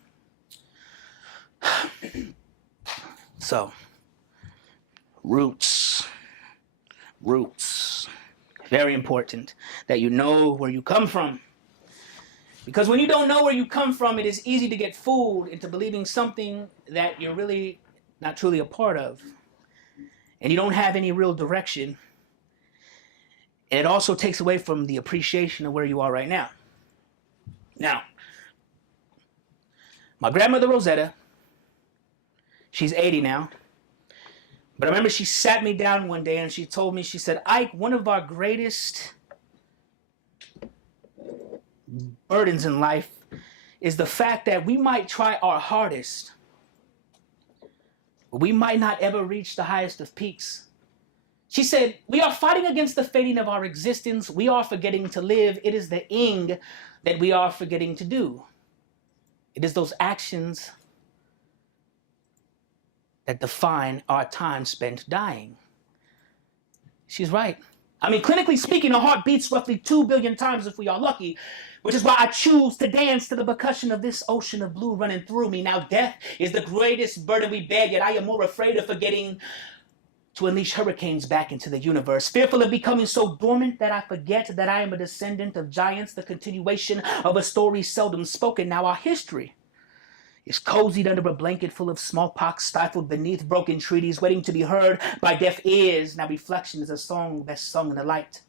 So, roots. Very important that you know where you come from. Because when you don't know where you come from, it is easy to get fooled into believing something that you're really not truly a part of. And you don't have any real direction. And it also takes away from the appreciation of where you are right now. Now, my grandmother Rosetta, she's 80 now. But I remember she sat me down one day and she told me, she said, Ike, one of our greatest burdens in life is the fact that we might try our hardest, but we might not ever reach the highest of peaks. She said, we are fighting against the fading of our existence. We are forgetting to live. It is the ing that we are forgetting to do. It is those actions that define our time spent dying. She's right. I mean, clinically speaking, a heart beats roughly 2 billion times if we are lucky, which is why I choose to dance to the percussion of this ocean of blue running through me. Now, death is the greatest burden we bear, yet I am more afraid of forgetting to unleash hurricanes back into the universe, fearful of becoming so dormant that I forget that I am a descendant of giants, the continuation of a story seldom spoken. Now, our history is cozied under a blanket full of smallpox, stifled beneath broken treaties, waiting to be heard by deaf ears. Now reflection is a song best sung in the light.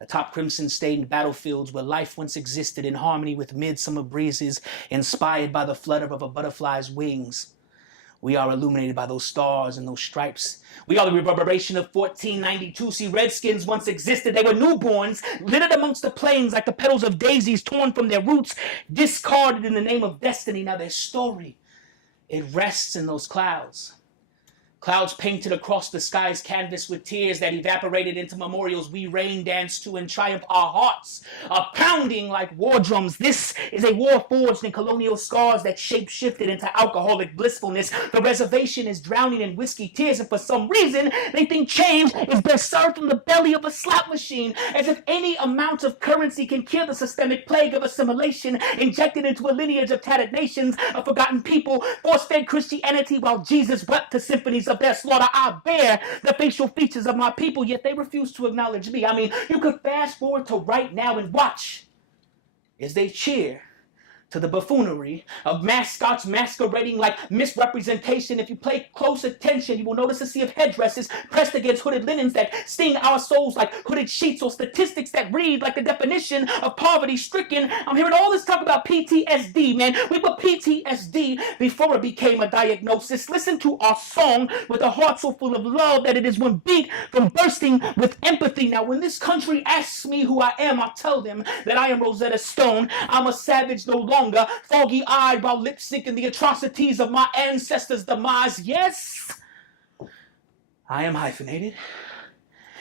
Atop crimson-stained battlefields where life once existed in harmony with midsummer breezes, inspired by the flutter of a butterfly's wings. We are illuminated by those stars and those stripes. We are the reverberation of 1492. See, redskins once existed. They were newborns, littered amongst the plains like the petals of daisies torn from their roots, discarded in the name of destiny. Now their story, it rests in those clouds. Clouds painted across the sky's canvas with tears that evaporated into memorials we rain dance to in triumph. Our hearts are pounding like war drums. This is a war forged in colonial scars that shape-shifted into alcoholic blissfulness. The reservation is drowning in whiskey tears, and for some reason, they think change is best served from the belly of a slot machine, as if any amount of currency can cure the systemic plague of assimilation injected into a lineage of tattered nations, of forgotten people, force-fed Christianity while Jesus wept to symphonies of their slaughter. I bear the facial features of my people, yet they refuse to acknowledge me. I mean, you could fast forward to right now and watch as they cheer to the buffoonery of mascots masquerading like misrepresentation. If you pay close attention, you will notice a sea of headdresses pressed against hooded linens that sting our souls like hooded sheets, or statistics that read like the definition of poverty-stricken. I'm hearing all this talk about PTSD, man. We were PTSD before it became a diagnosis. Listen to our song with a heart so full of love that it is one beat from bursting with empathy. Now, when this country asks me who I am, I tell them that I am Rosetta Stone. I'm a savage no longer, foggy-eyed while lip-syncing the atrocities of my ancestors' demise. Yes, I am hyphenated.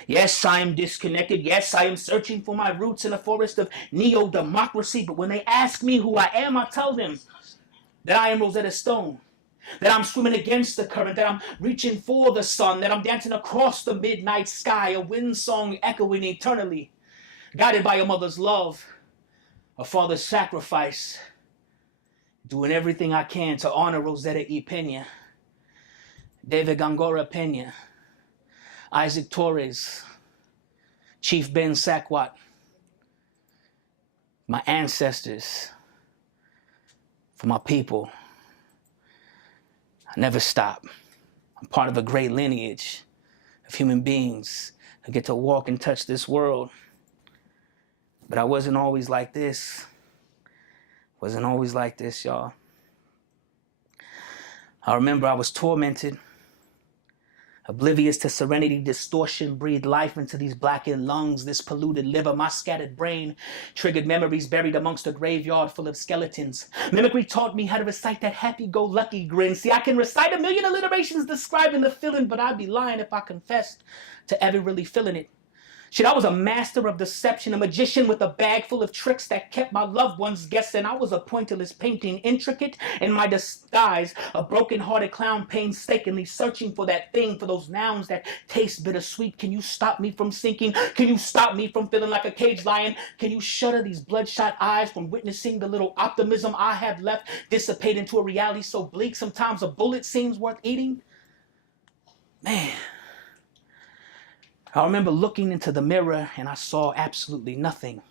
Yes, I am disconnected. Yes, I am searching for my roots in a forest of neo-democracy. But when they ask me who I am, I tell them that I am Rosetta Stone. that I'm swimming against the current, that I'm reaching for the sun, that I'm dancing across the midnight sky, a wind song echoing eternally, guided by a mother's love, a father's sacrifice, doing everything I can to honor Rosetta E. Pena, David Gongora Pena, Ike Torres, Chief Ben Sakwat, my ancestors, for my people. I never stop. I'm part of a great lineage of human beings who get to walk and touch this world. But I wasn't always like this. Wasn't always like this, y'all. I remember I was tormented, oblivious to serenity. Distortion breathed life into these blackened lungs, this polluted liver. My scattered brain triggered memories buried amongst a graveyard full of skeletons. Mimicry taught me how to recite that happy-go-lucky grin. See, I can recite a million alliterations describing the feeling, but I'd be lying if I confessed to ever really feeling it. Shit, I was a master of deception, a magician with a bag full of tricks that kept my loved ones guessing. I was a pointillist painting, intricate in my disguise, a broken-hearted clown painstakingly searching for that thing, for those nouns that taste bittersweet. Can you stop me from sinking? Can you stop me from feeling like a caged lion? Can you shutter these bloodshot eyes from witnessing the little optimism I have left dissipate into a reality so bleak sometimes a bullet seems worth eating? Man. I remember looking into the mirror and I saw absolutely nothing.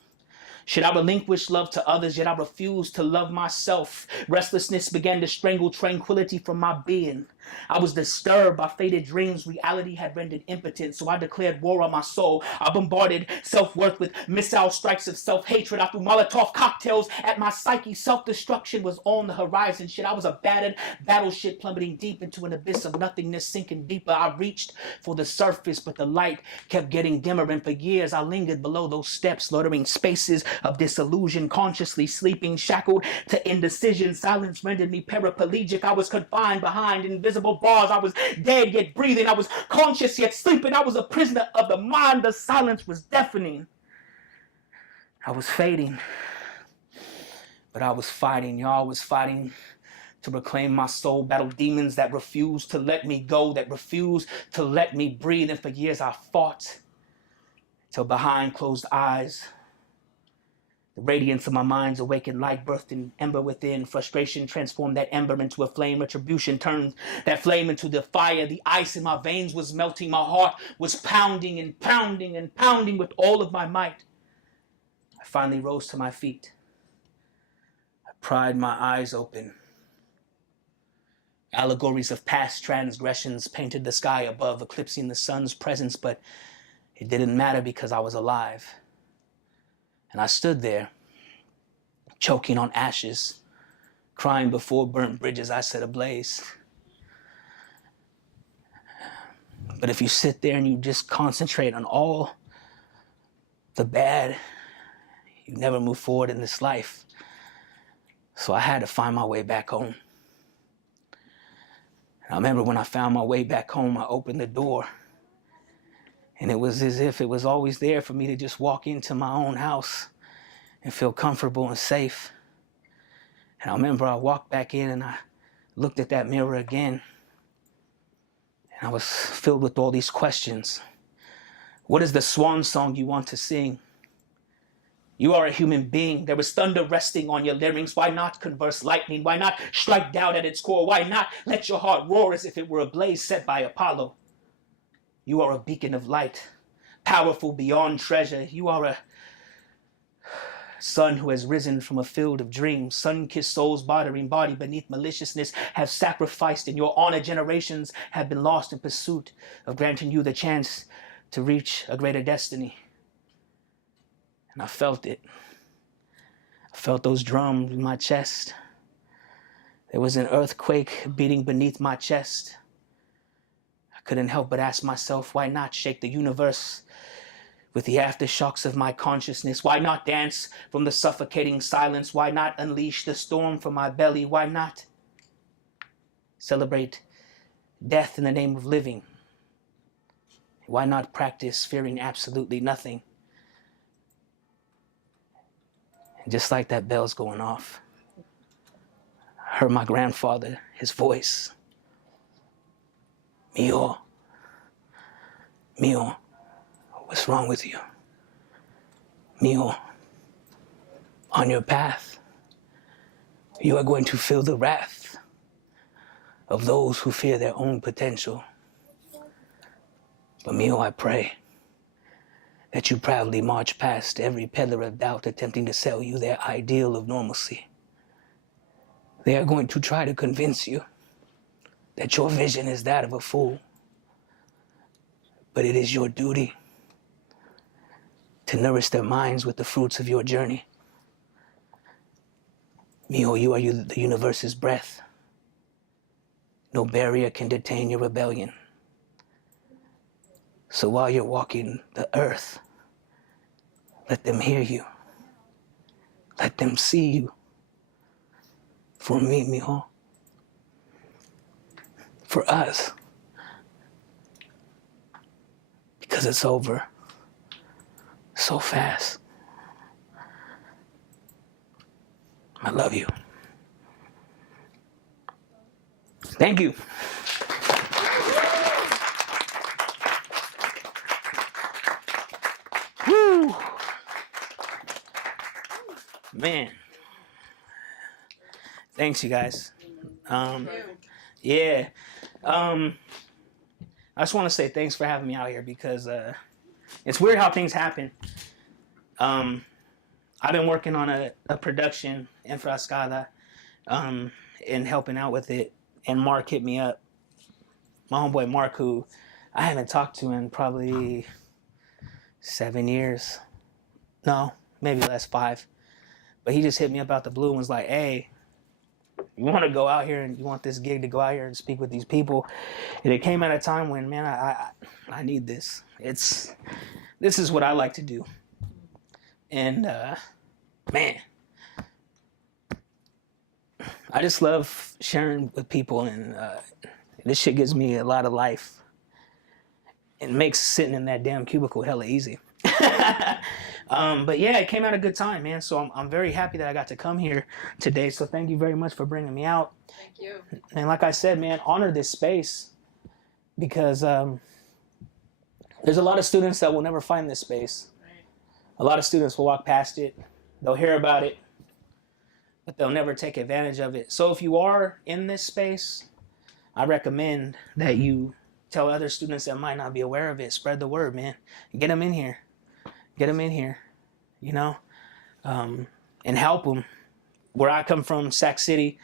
Should I relinquish love to others, yet I refused to love myself? Restlessness began to strangle tranquility from my being. I was disturbed by faded dreams reality had rendered impotent, so I declared war on my soul. I bombarded self-worth with missile strikes of self-hatred. I threw Molotov cocktails at my psyche. Self-destruction was on the horizon. Shit, I was a battered battleship plummeting deep into an abyss of nothingness, sinking deeper. I reached for the surface, but the light kept getting dimmer, and for years I lingered below those steps, loitering spaces of disillusion, consciously sleeping, shackled to indecision. Silence rendered me paraplegic. I was confined behind invisible bars. I was dead yet breathing. I was conscious yet sleeping. I was a prisoner of the mind. The silence was deafening. I was fading, but I was fighting. Y'all, was fighting to reclaim my soul, battle demons that refused to let me go, that refused to let me breathe. And for years I fought till behind closed eyes, the radiance of my mind's awakened light birthed an ember within. Frustration transformed that ember into a flame. Retribution turned that flame into the fire. The ice in my veins was melting. My heart was pounding and pounding and pounding with all of my might. I finally rose to my feet. I pried my eyes open. Allegories of past transgressions painted the sky above, eclipsing the sun's presence, but it didn't matter because I was alive. And I stood there, choking on ashes, crying before burnt bridges I set ablaze. But if you sit there and you just concentrate on all the bad, you never move forward in this life. So I had to find my way back home. And I remember when I found my way back home, I opened the door. And it was as if it was always there for me to just walk into my own house and feel comfortable and safe. And I remember I walked back in and I looked at that mirror again. And I was filled with all these questions. What is the swan song you want to sing? You are a human being. There is thunder resting on your larynx. Why not converse lightning? Why not strike doubt at its core? Why not let your heart roar as if it were a blaze set by Apollo? You are a beacon of light, powerful beyond treasure. You are a sun who has risen from a field of dreams. Sun-kissed souls bartering body beneath maliciousness have sacrificed in your honor. Generations have been lost in pursuit of granting you the chance to reach a greater destiny. And I felt it. I felt those drums in my chest. There was an earthquake beating beneath my chest. I couldn't help but ask myself, why not shake the universe with the aftershocks of my consciousness? Why not dance from the suffocating silence? Why not unleash the storm from my belly? Why not celebrate death in the name of living? Why not practice fearing absolutely nothing? And just like that bell's going off, I heard my grandfather, his voice. Mio, Mio, what's wrong with you? Mio, on your path, you are going to feel the wrath of those who fear their own potential. But Mio, I pray that you proudly march past every peddler of doubt attempting to sell you their ideal of normalcy. They are going to try to convince you that your vision is that of a fool. But it is your duty to nourish their minds with the fruits of your journey. Mio, you are the universe's breath. No barrier can detain your rebellion. So while you're walking the earth, let them hear you. Let them see you. For me, Mio. For us. Because it's over so fast. I love you. Thank you. Woo. Man. Thanks, you guys. Yeah. I just want to say thanks for having me out here because it's weird how things happen. I've been working on a production, Infrascada, and helping out with it. And Mark hit me up. My homeboy Mark, who I haven't talked to in probably 7 years. No, maybe less, 5. But he just hit me up out the blue and was like, hey, you want to go out here and you want this gig to go out here and speak with these people. And it came at a time when, man, I need this. This is what I like to do. And, man, I just love sharing with people, and this shit gives me a lot of life. It makes sitting in that damn cubicle hella easy. But yeah, it came at a good time, man. So I'm very happy that I got to come here today. So thank you very much for bringing me out. Thank you. And like I said, man, honor this space because there's a lot of students that will never find this space. Right. A lot of students will walk past it. They'll hear about it, but they'll never take advantage of it. So if you are in this space, I recommend that you tell other students that might not be aware of it. Spread the word, man. Get them in here. Get them in here, you know, and help them. Where I come from, Sac City,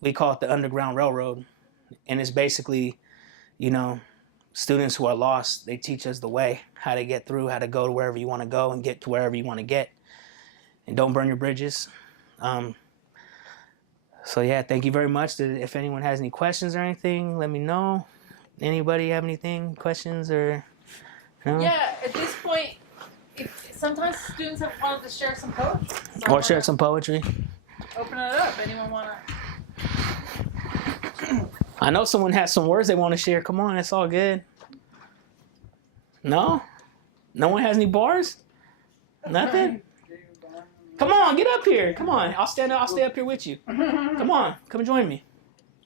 we call it the Underground Railroad. And it's basically, you know, students who are lost, they teach us the way, how to get through, how to go to wherever you want to go and get to wherever you want to get. And don't burn your bridges. So yeah, thank you very much. If anyone has any questions or anything, let me know. Anybody have anything, questions or? No? Yeah, at this point, sometimes students have wanted to share some poetry. So Or share some poetry. Open it up. Anyone want to? I know someone has some words they want to share. Come on, it's all good. No? No one has any bars? Nothing? Come on, get up here. Come on. I'll stay up here with you. Come on. Come join me.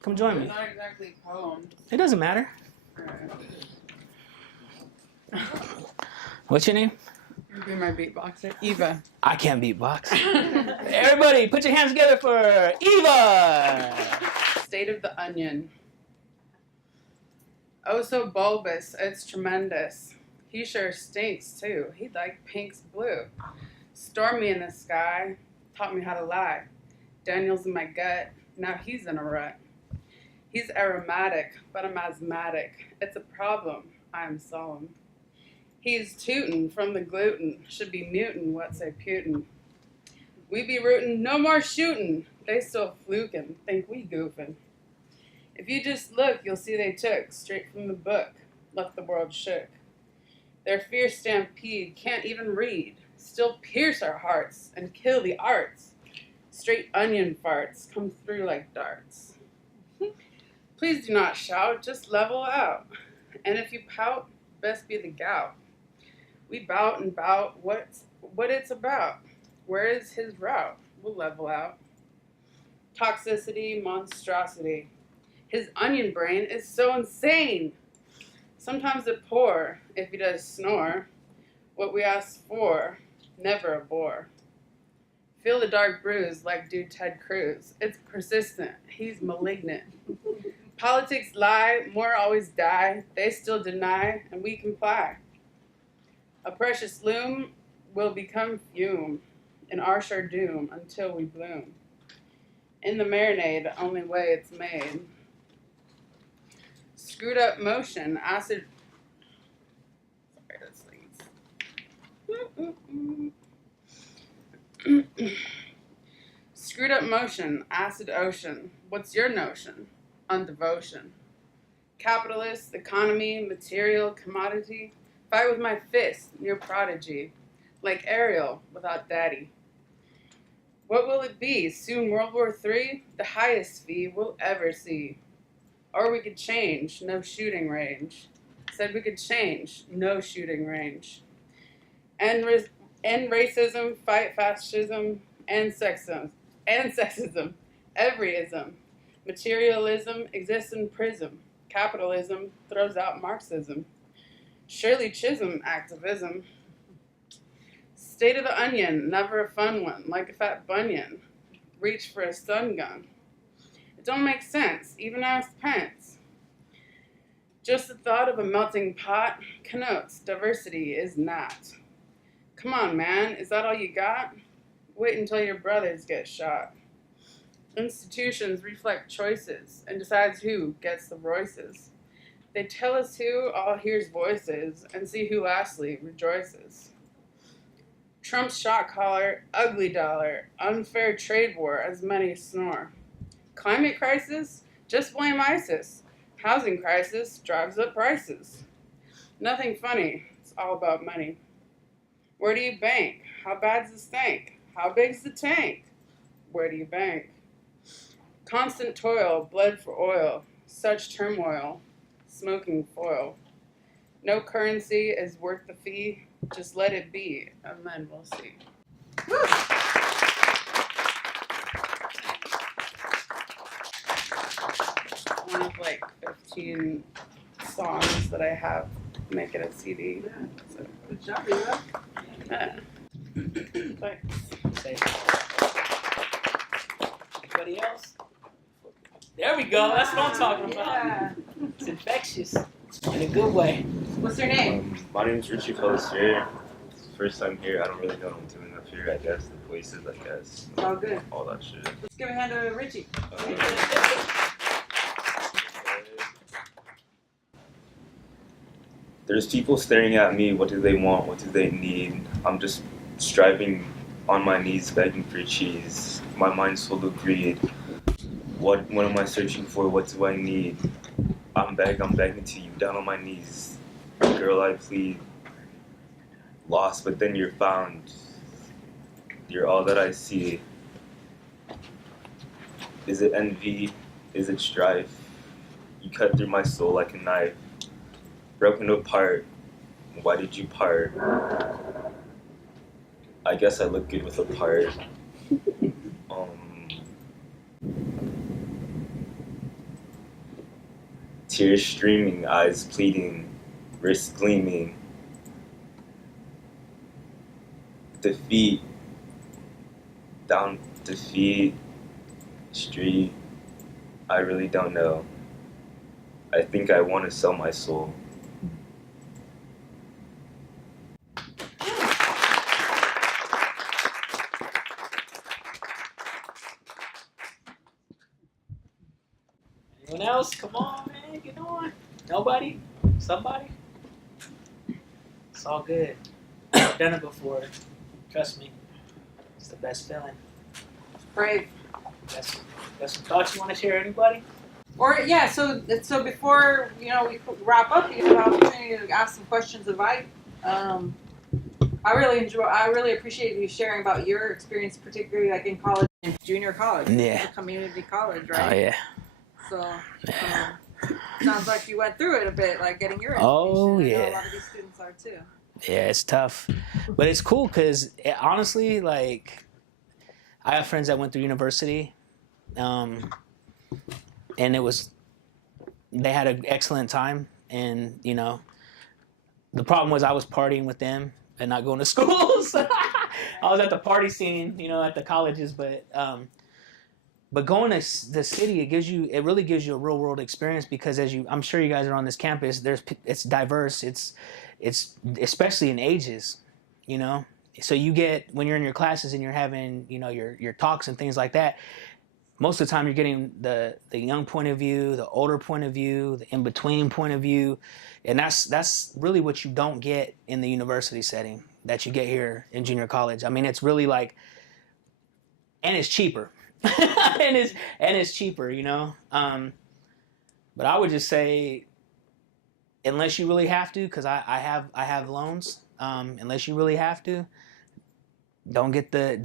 Come join me. Not exactly poems. It doesn't matter. What's your name? You'll be my beatboxer. Eva. I can't beatbox. Everybody, put your hands together for Eva. State of the onion. Oh, so bulbous. It's tremendous. He sure stinks, too. He'd like Pink's blue. Stormy in the sky. Taught me how to lie. Daniel's in my gut. Now he's in a rut. He's aromatic, but I'm asthmatic. It's a problem. I'm solemn. He's tootin' from the gluten. Should be mutin', what say Putin. We be rootin', no more shootin'. They still flukin', think we goofin'. If you just look, you'll see they took, straight from the book, left the world shook. Their fierce stampede can't even read, still pierce our hearts and kill the arts. Straight onion farts come through like darts. Please do not shout, just level out. And if you pout, best be the gout. We bout and bout what it's about. Where is his route? We'll level out. toxicity, monstrosity. His onion brain is so insane. Sometimes it pour, if he does snore. What we ask for, never a bore. Feel the dark bruise like dude Ted Cruz. It's persistent. He's malignant. Politics lie, more always die. They still deny, and we comply. A precious loom will become fume, and our sure doom until we bloom. In the marinade, the only way it's made. Screwed up motion, acid. Sorry, this thing's. Screwed up motion, acid ocean. What's your notion? On devotion. Capitalist, economy, material, commodity. Fight with my fist, near prodigy. Like Ariel without daddy. What will it be? Soon World War III? The highest fee we'll ever see. Or we could change, no shooting range. Said we could change, no shooting range. End racism, fight fascism, and sexism. Every ism. Materialism exists in prism. Capitalism throws out Marxism. Shirley Chisholm activism. State of the onion, never a fun one, like a fat bunion. Reach for a stun gun. It don't make sense, even ask Pence. Just the thought of a melting pot connotes diversity is not. Come on, man, is that all you got? Wait until your brothers get shot. Institutions reflect choices and decides who gets the voices. They tell us who all hears voices and see who lastly rejoices. Trump's shot caller, ugly dollar, unfair trade war as many snore. Climate crisis? Just blame ISIS. Housing crisis drives up prices. Nothing funny, it's all about money. Where do you bank? How bad's the stank? How big's the tank? Where do you bank? Constant toil, bled for oil, such turmoil, smoking foil. No currency is worth the fee, just let it be, and then we'll see. One of like 15 songs that I have make it a CD. So. Good job, Eva. Thanks. Anybody else? There we go. That's what I'm talking about. Yeah. It's infectious in a good way. What's your name? My name is Richie Poster. First time here. I don't really know what I'm doing up here. I guess the places, I guess. It's all good. All that shit. Let's give a hand to Richie. There's people staring at me. What do they want? What do they need? I'm just striving on my knees, begging for cheese. My mind's full of greed. What am I searching for? What do I need? I'm begging to you, down on my knees. Girl, I plead. Lost, but then you're found. You're all that I see. Is it envy? Is it strife? You cut through my soul like a knife. Broken apart. Why did you part? I guess I look good with a part. Tears streaming, eyes pleading, wrists gleaming. Defeat, down defeat, street. I really don't know. I think I want to sell my soul. Anyone else? Come on, man. Get on. Nobody? Somebody? It's all good. I've done it before. Trust me. It's the best feeling. Brave. Got some thoughts you want to share, anybody? Or yeah, so before we wrap up, you have an opportunity to ask some questions of Ike. I really appreciate you sharing about your experience, particularly like in college, in junior college. Yeah. It's a community college, right? Oh, yeah. So sounds like you went through it a bit, like getting your education. Oh, I yeah. know a lot of these students are too. Yeah, it's tough. But it's cool because honestly, like, I have friends that went through university and they had an excellent time. And you know, the problem was I was partying with them and not going to schools. I was at the party scene, you know, at the colleges, but going to the city, it really gives you a real world experience, because I'm sure you guys are on this campus. It's diverse. It's especially in ages, you know. So you get, when you're in your classes and you're having, you know, your talks and things like that, most of the time you're getting the young point of view, the older point of view, the in between point of view, and that's really what you don't get in the university setting that you get here in junior college. I mean, it's really like, and it's cheaper. and it's cheaper, you know. But I would just say, unless you really have to, because I have loans. Unless you really have to, don't get the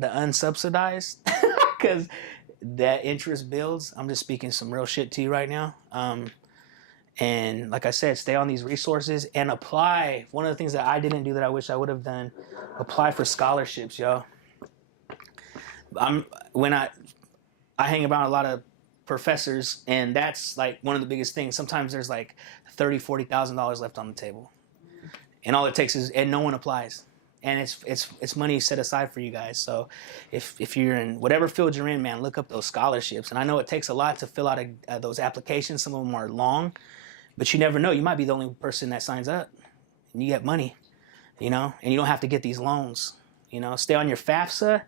unsubsidized, because that interest builds. I'm just speaking some real shit to you right now. And like I said, stay on these resources and apply. One of the things that I didn't do that I wish I would have done, apply for scholarships, yo. When I hang around a lot of professors, and that's like one of the biggest things. Sometimes there's like $30,000-$40,000 left on the table, and all it takes is, and no one applies, and it's money set aside for you guys. So if you're in whatever field you're in, man, look up those scholarships. And I know it takes a lot to fill out those applications. Some of them are long, but you never know. You might be the only person that signs up, and you get money, you know, and you don't have to get these loans. You know, stay on your FAFSA.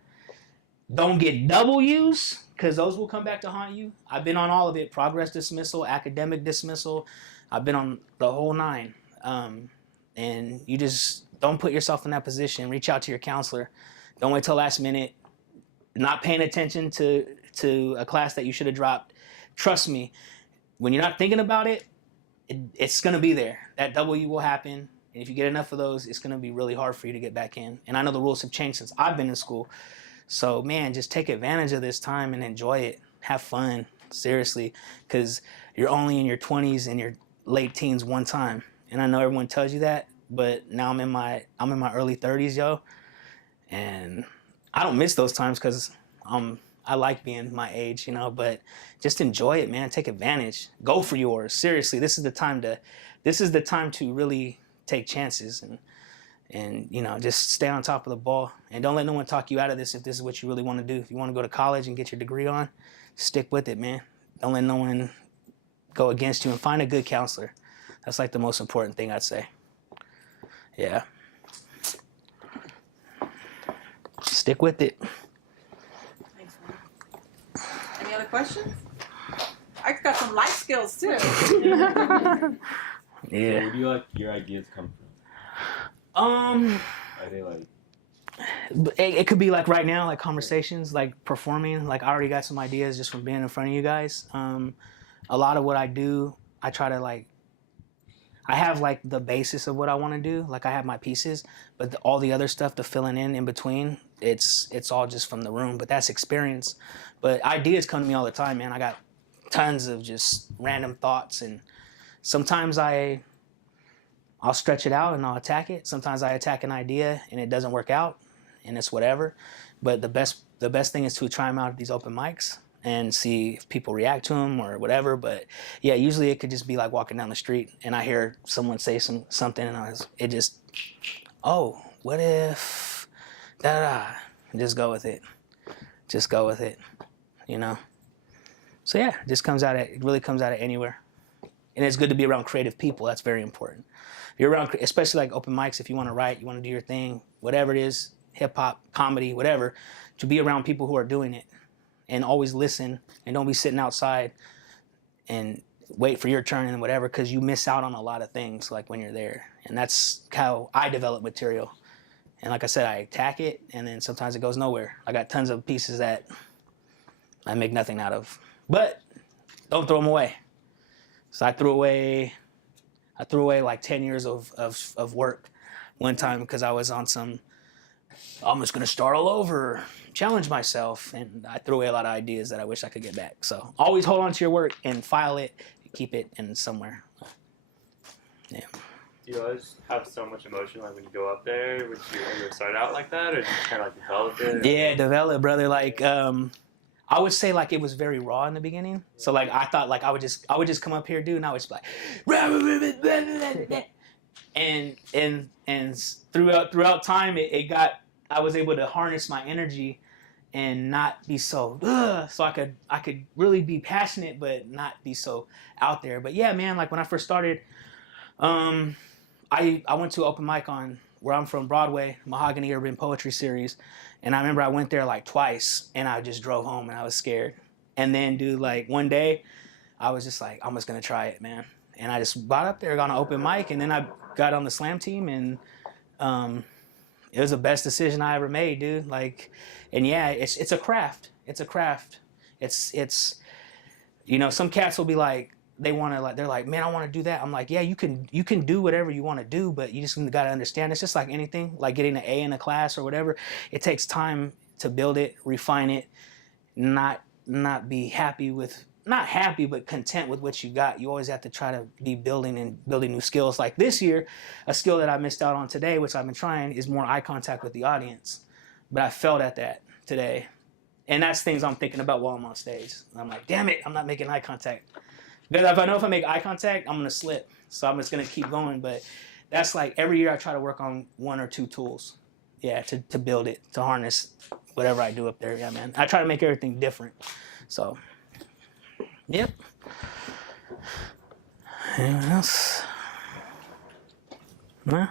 Don't get W's, because those will come back to haunt you. I've been on all of it: progress dismissal, academic dismissal. I've been on the whole nine. And you just don't put yourself in that position. Reach out to your counselor. Don't wait till last minute. Not paying attention to a class that you should have dropped. Trust me, when you're not thinking about it, it's going to be there. That W will happen. And if you get enough of those, it's going to be really hard for you to get back in. And I know the rules have changed since I've been in school. So, man, just take advantage of this time and enjoy it. Have fun, seriously, because you're only in your 20s and your late teens one time. And I know everyone tells you that, but now I'm in my early 30s, yo, and I don't miss those times, because I like being my age, you know. But just enjoy it, man. Take advantage. Go for yours. Seriously, this is the time to really take chances and you know, just stay on top of the ball, and don't let no one talk you out of this. If this is what you really want to do, if you want to go to college and get your degree on, stick with it, man. Don't let no one go against you, and find a good counselor. That's like the most important thing, I'd say. Yeah. Stick with it. Thanks, man. Any other questions? I've got some life skills too. Yeah. Where do you like your ideas come from? Are they like? It could be like right now, like conversations, like performing. Like I already got some ideas just from being in front of you guys. A lot of what I do, I try to like. I have like the basis of what I want to do. Like I have my pieces, but all the other stuff, the filling in between, it's all just from the room. But that's experience. But ideas come to me all the time, man. I got tons of just random thoughts, and sometimes I'll stretch it out and I'll attack it. Sometimes I attack an idea and it doesn't work out, and it's whatever. But the best thing is to try them out at these open mics and see if people react to them or whatever. But yeah, usually it could just be like walking down the street and I hear someone say something, and oh, what if da-da? Just go with it. Just go with it, you know? So yeah, it really comes out of anywhere. And it's good to be around creative people. That's very important. If you're around, especially like open mics, if you want to write, you want to do your thing, whatever it is, hip hop, comedy, whatever, to be around people who are doing it, and always listen, and don't be sitting outside and wait for your turn and whatever, because you miss out on a lot of things like when you're there. And that's how I develop material. And like I said, I attack it, and then sometimes it goes nowhere. I got tons of pieces that I make nothing out of. But don't throw them away. So I threw away like 10 years of work one time because I was on I'm just gonna start all over, challenge myself, and I threw away a lot of ideas that I wish I could get back. So always hold on to your work and file it, keep it in somewhere. Yeah. Do you always have so much emotion like when you go up there? Would you start out like that, or just kind of like develop it? Yeah, develop, brother. Like I would say like it was very raw in the beginning. So like I thought like I would just come up here, dude, and I would just be like, and throughout time I was able to harness my energy and not be so so I could really be passionate but not be so out there. But yeah, man, like when I first started, I went to open mic on where I'm from, Broadway, Mahogany Urban Poetry Series, and I remember I went there like twice and I just drove home and I was scared. And then dude, like one day I was just like, I'm just gonna try it, man. And I just got up there, got on an open mic, and then I got on the slam team, and it was the best decision I ever made, dude. Like, and yeah, it's a craft. It's a craft. It's you know, some cats will be like, they're like, man, I want to do that. I'm like, yeah, you can do whatever you want to do, but you just got to understand, it's just like anything, like getting an A in a class or whatever. It takes time to build it, refine it, not be happy with, not happy, but content with what you got. You always have to try to be building new skills. Like this year, a skill that I missed out on today, which I've been trying, is more eye contact with the audience. But I failed at that today. And that's things I'm thinking about while I'm on stage. I'm like, damn it, I'm not making eye contact. Because if I know if I make eye contact, I'm gonna slip. So I'm just gonna keep going. But that's like every year I try to work on one or two tools. Yeah, to build it, to harness whatever I do up there. Yeah, man. I try to make everything different. So, yep. Anyone else? No?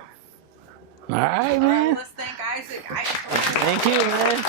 All right, man. Let's thank Isaac. Thank you, man.